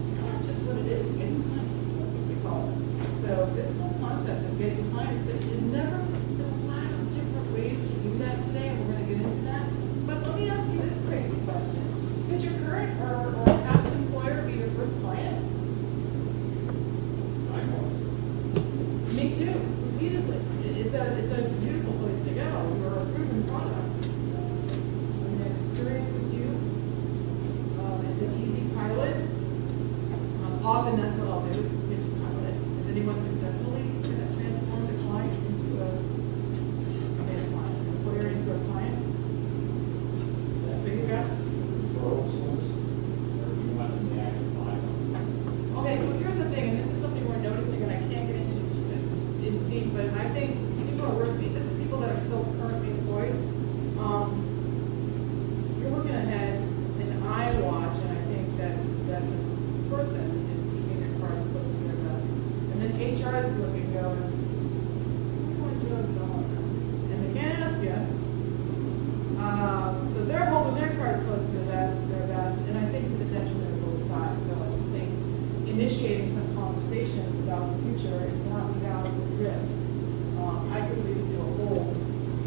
Just what it is, getting clients. That's what we call it. So this whole concept of getting clients, there's a lot of different ways to do that today, and we're going to get into that. But let me ask you this crazy question. Could your current or past employer be your first client? Me too, repeatedly. It's a beautiful place to go. You're a proven product. I'm going to experience with you. It's an easy pilot. Often that's what I'll do, is pilot it. Has anyone successfully transformed a client into an employer into a client? So you got it? Okay, so here's the thing, and this is something we're noticing, and I can't get into in deep, but I think people are working, this is people that are still currently employed. You're looking ahead, and I watch, and I think that the person is keeping their cards close to their vest. And then HR is looking, going, what Joe's going on? And they can't ask you. So they're holding their cards close to their vest, and I think to the detriment of both sides. So I just think initiating some conversations about the future is not without risk. I could really do a whole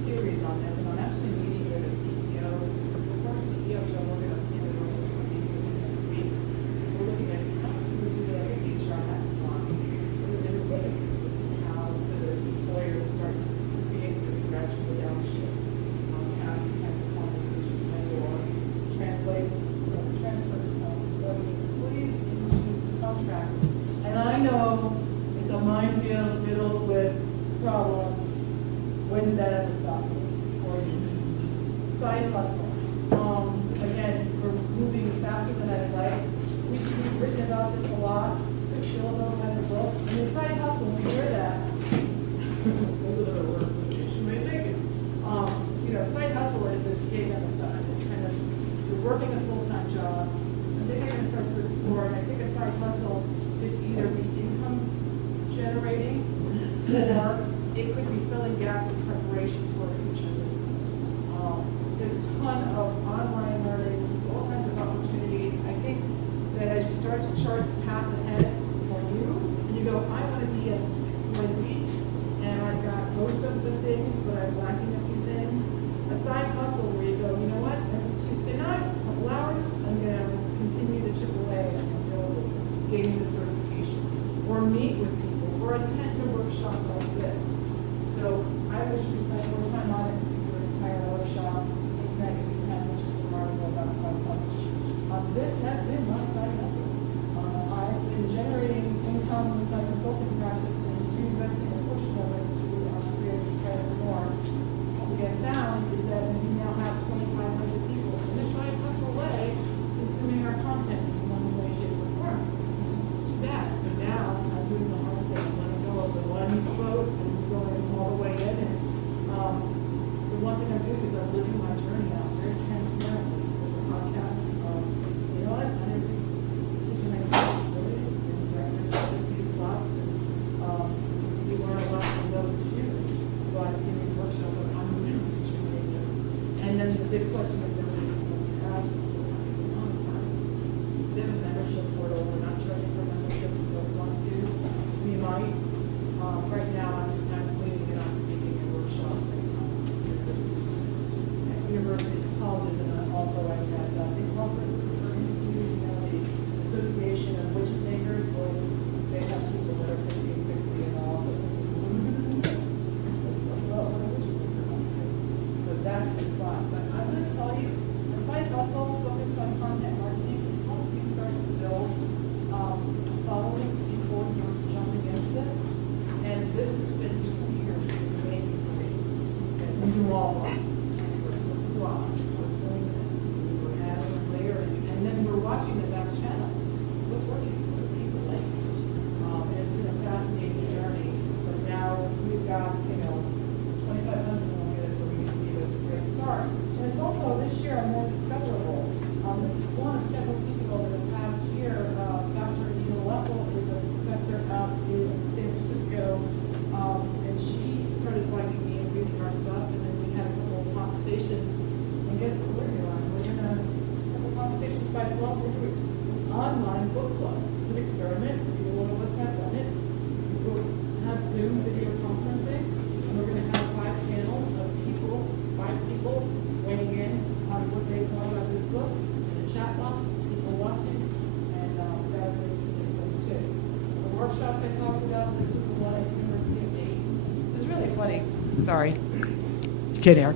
series on this, and I'm actually meeting with a CEO, the former CEO, Joe Morgan, of San Diego, next week. We're looking at how can we do like an HR hackathon, really different ways, how the employers start to create this gradual downshift, how you have the conversation practice. And I know it's a minefield riddled with problems. When did that ever stop for you? Side hustle. Again, we're moving faster than I'd like. We've written about this a lot. Priscilla knows how to book. I mean, side hustle, when you hear that, may think it. Side hustle is this gig on the side. It's kind of, you're working a full-time job, and then you're going to start to explore, and I think a side hustle could either be income generating, or it could be filling gaps in preparation for a future. There's a ton of online learning, all kinds of opportunities. I think that as you start to chart the path ahead for you, and you go, I want to be at XYZ, and I've got most of the things, but I'm lacking a few things. A side hustle where you go, you know what, every Tuesday night, a couple hours, I'm going to continue to chip away and build this, gain the certification, or meet with people, or attend a workshop like this. So I wish we spent more time on it for an entire workshop. Think magazine had much of an article about side hustle. This has been my side hustle. I've been generating income with my consulting practice and investing a portion of it to create a retire more. What we have found is that we now have 2,500 people in this side hustle way consuming our content in one way, shape, or form, which is too bad. So now I'm doing the hard thing. I'm letting go of the one quote and going all the way in. And the one thing I'm doing is I'm living my journey out very transparently with the podcast. You know what? I didn't think decision I made really, and directors have few flops, and we learn a lot from those too. But in these workshops, I'm really contributing this. And then the big question that everybody was asked is, we have a membership portal. We're not charging for membership. We don't want to. We might. Right now, I'm leading it on speaking in workshops at universities and colleges, and also I've got big conferences for industries, the Association of Widget Makers, where they have people that are 50 and 60, and also so that's the fun. But I'm going to tell you, a side hustle focused on content marketing can help you start to build a following before you're jumping into this. And this has been 2 years in the making for me. And you all are. We're doing this. We're adding, layering, and then we're watching the back channel. What's working? What are people like? And it's been a fascinating journey. But now we've got, 2,500 will get us where we can be a great start. And it's also, this year, I'm more discoverable. This is one of several people over the past year. Dr. Eva Leffel is a professor out in San Francisco, and she started finding me and reading our stuff, and then we had a couple of conversations. And guess what we're doing? We're going to have a couple of conversations by club. We're doing an online book club. It's an experiment. Neither one of us have done it. We'll have Zoom video conferencing, and we're going to have 5 panels of people, 5 people weighing in on what they thought about this book, in the chat box, people watching, and that's a interesting thing too. The workshops I talked about, this is the one at University of Dayton. It's really funny. Sorry. Kid air.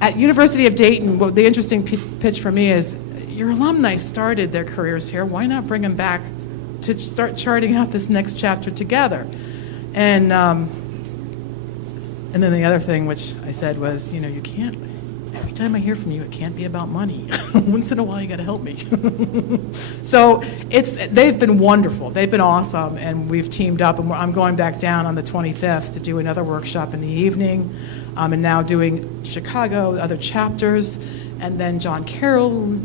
At University of Dayton, well, the interesting pitch for me is your alumni started their careers here. Why not bring them back to start charting out this next chapter together? And then the other thing, which I said was, you can't. Every time I hear from you, it can't be about money. Once in a while, you got to help me. So they've been wonderful. They've been awesome, and we've teamed up. And I'm going back down on the 25th to do another workshop in the evening, and now doing Chicago, other chapters, and then John Carroll.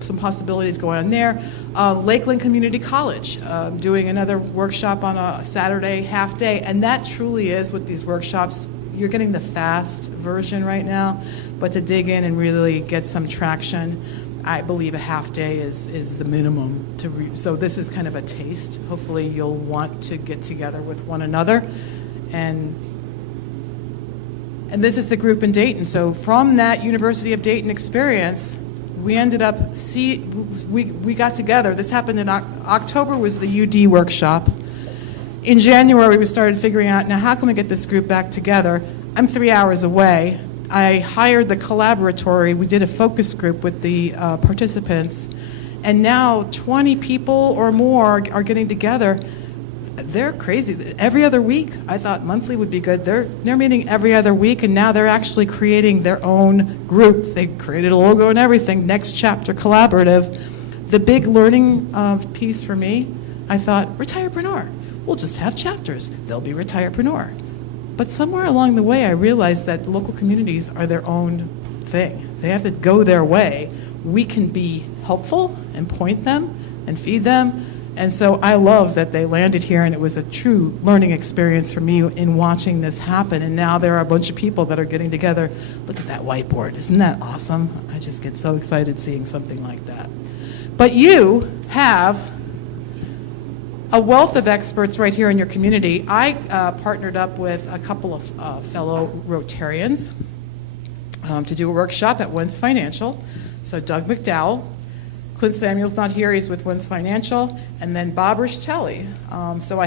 Some possibilities going on there. Lakeland Community College, doing another workshop on a Saturday half day, and that truly is with these workshops. You're getting the fast version right now, but to dig in and really get some traction, I believe a half day is the minimum. So this is kind of a taste. Hopefully you'll want to get together with one another. And this is the group in Dayton. So from that University of Dayton experience, we ended up, we got together. This happened in October was the UD workshop. In January, we started figuring out, now how can we get this group back together? I'm 3 hours away. I hired the collaboratory. We did a focus group with the participants, And now 20 people or more are getting together. They're crazy. Every other week, I thought monthly would be good. They're meeting every other week, and now they're actually creating their own group. They created a logo and everything, Next Chapter Collaborative. The big learning piece for me, I thought, Retirepreneur. We'll just have chapters. They'll be Retirepreneur. But somewhere along the way, I realized that local communities are their own thing. They have to go their way. We can be helpful and point them and feed them. And so I love that they landed here, and it was a true learning experience for me in watching this happen. And now there are a bunch of people that are getting together. Look at that whiteboard. Isn't that awesome? I just get so excited seeing something like that. But you have a wealth of experts right here in your community. I partnered up with a couple of fellow Rotarians to do a workshop at Wins Financial. So Doug McDowell, Clint Samuel's not here, he's with Wins Financial, and then Bob Richetelli. So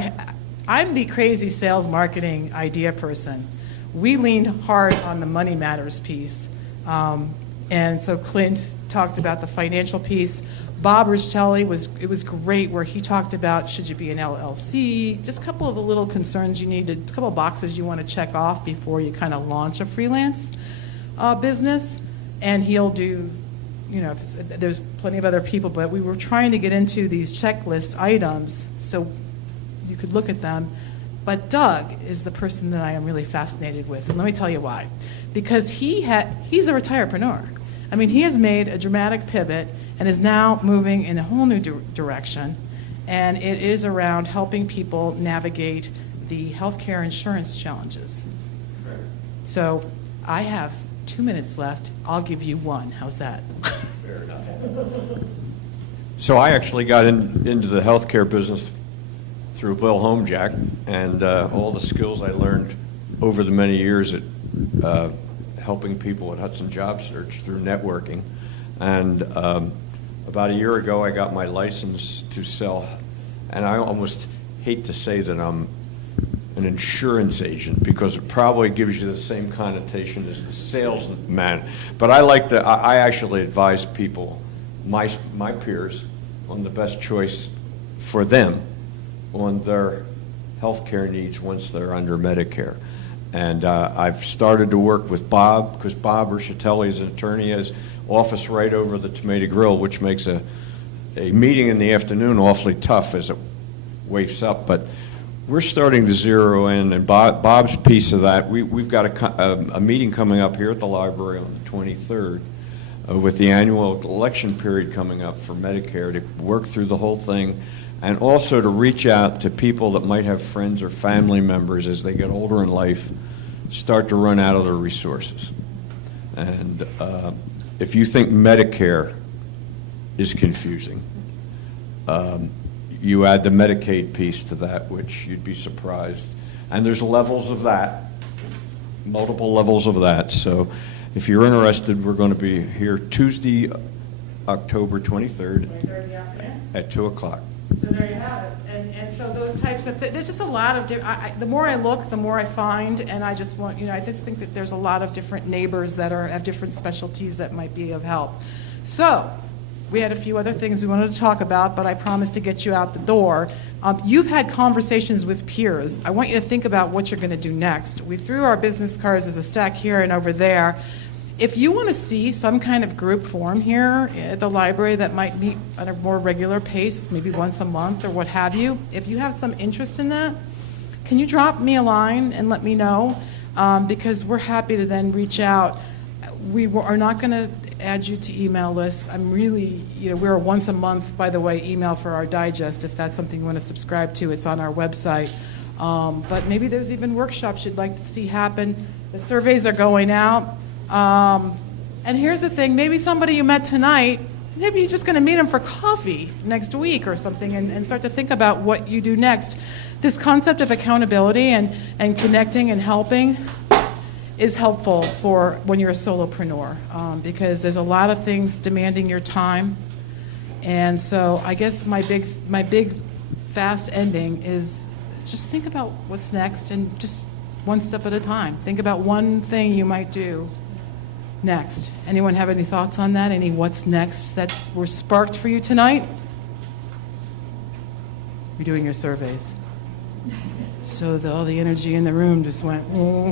I'm the crazy sales marketing idea person. We leaned hard on the money matters piece. And so Clint talked about the financial piece. Bob Richetelli it was great, where he talked about, should you be an LLC, just a couple of the little concerns you need, a couple of boxes you want to check off before you kind of launch a freelance business. And he'll do, there's plenty of other people, but we were trying to get into these checklist items so you could look at them. But Doug is the person that I am really fascinated with, and let me tell you why. Because he's a retirepreneur. I mean, he has made a dramatic pivot and is now moving in a whole new direction. And it is around helping people navigate the healthcare insurance challenges. So I have 2 minutes left. I'll give you one. How's that? Fair enough. So I actually got into the healthcare business through Bill Homejack, and all the skills I learned over the many years at helping people at Hudson Job Search through networking. And about a year ago, I got my license to sell, and I almost hate to say that I'm an insurance agent, because it probably gives you the same connotation as the salesman. But I actually advise people, my peers, on the best choice for them on their health care needs once they're under Medicare. And I've started to work with Bob, because Bob Richetelli is an attorney, has office right over the Tomato Grill, which makes a meeting in the afternoon awfully tough as it wakes up. But we're starting to zero in, and Bob's piece of that, we've got a meeting coming up here at the library on the 23rd with the annual election period coming up for Medicare, to work through the whole thing, and also to reach out to people that might have friends or family members as they get older in life, start to run out of their resources. And if you think Medicare is confusing, you add the Medicaid piece to that, which you'd be surprised. And there's levels of that, multiple levels of that. So if you're interested, we're going to be here Tuesday, October 23rd at 2 o'clock. So there you have it. And so those types of there's just a lot of the more I look, the more I find, and I just want, I just think that there's a lot of different neighbors that have different specialties that might be of help. So we had a few other things we wanted to talk about, but I promised to get you out the door. You've had conversations with peers. I want you to think about what you're going to do next. We threw our business cards as a stack here and over there. If you want to see some kind of group form here at the library that might meet at a more regular pace, maybe once a month or what have you, if you have some interest in that, can you drop me a line and let me know? Because we're happy to then reach out. We are not going to add you to email lists. I'm really, we're a once a month, by the way, email for our digest. If that's something you want to subscribe to, it's on our website. But maybe there's even workshops you'd like to see happen. The surveys are going out. And here's the thing, maybe somebody you met tonight, maybe you're just going to meet them for coffee next week or something, and start to think about what you do next. This concept of accountability and connecting and helping is helpful for when you're a solopreneur, because there's a lot of things demanding your time. And so I guess my big fast ending is just think about what's next, and just one step at a time. Think about one thing you might do next? Anyone have any thoughts on that? Any what's next that's were sparked for you tonight? You're doing your surveys. So all the energy in the room just went, oh.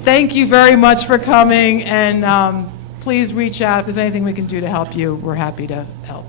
Thank you very much for coming, and please reach out if there's anything we can do to help you. We're happy to help.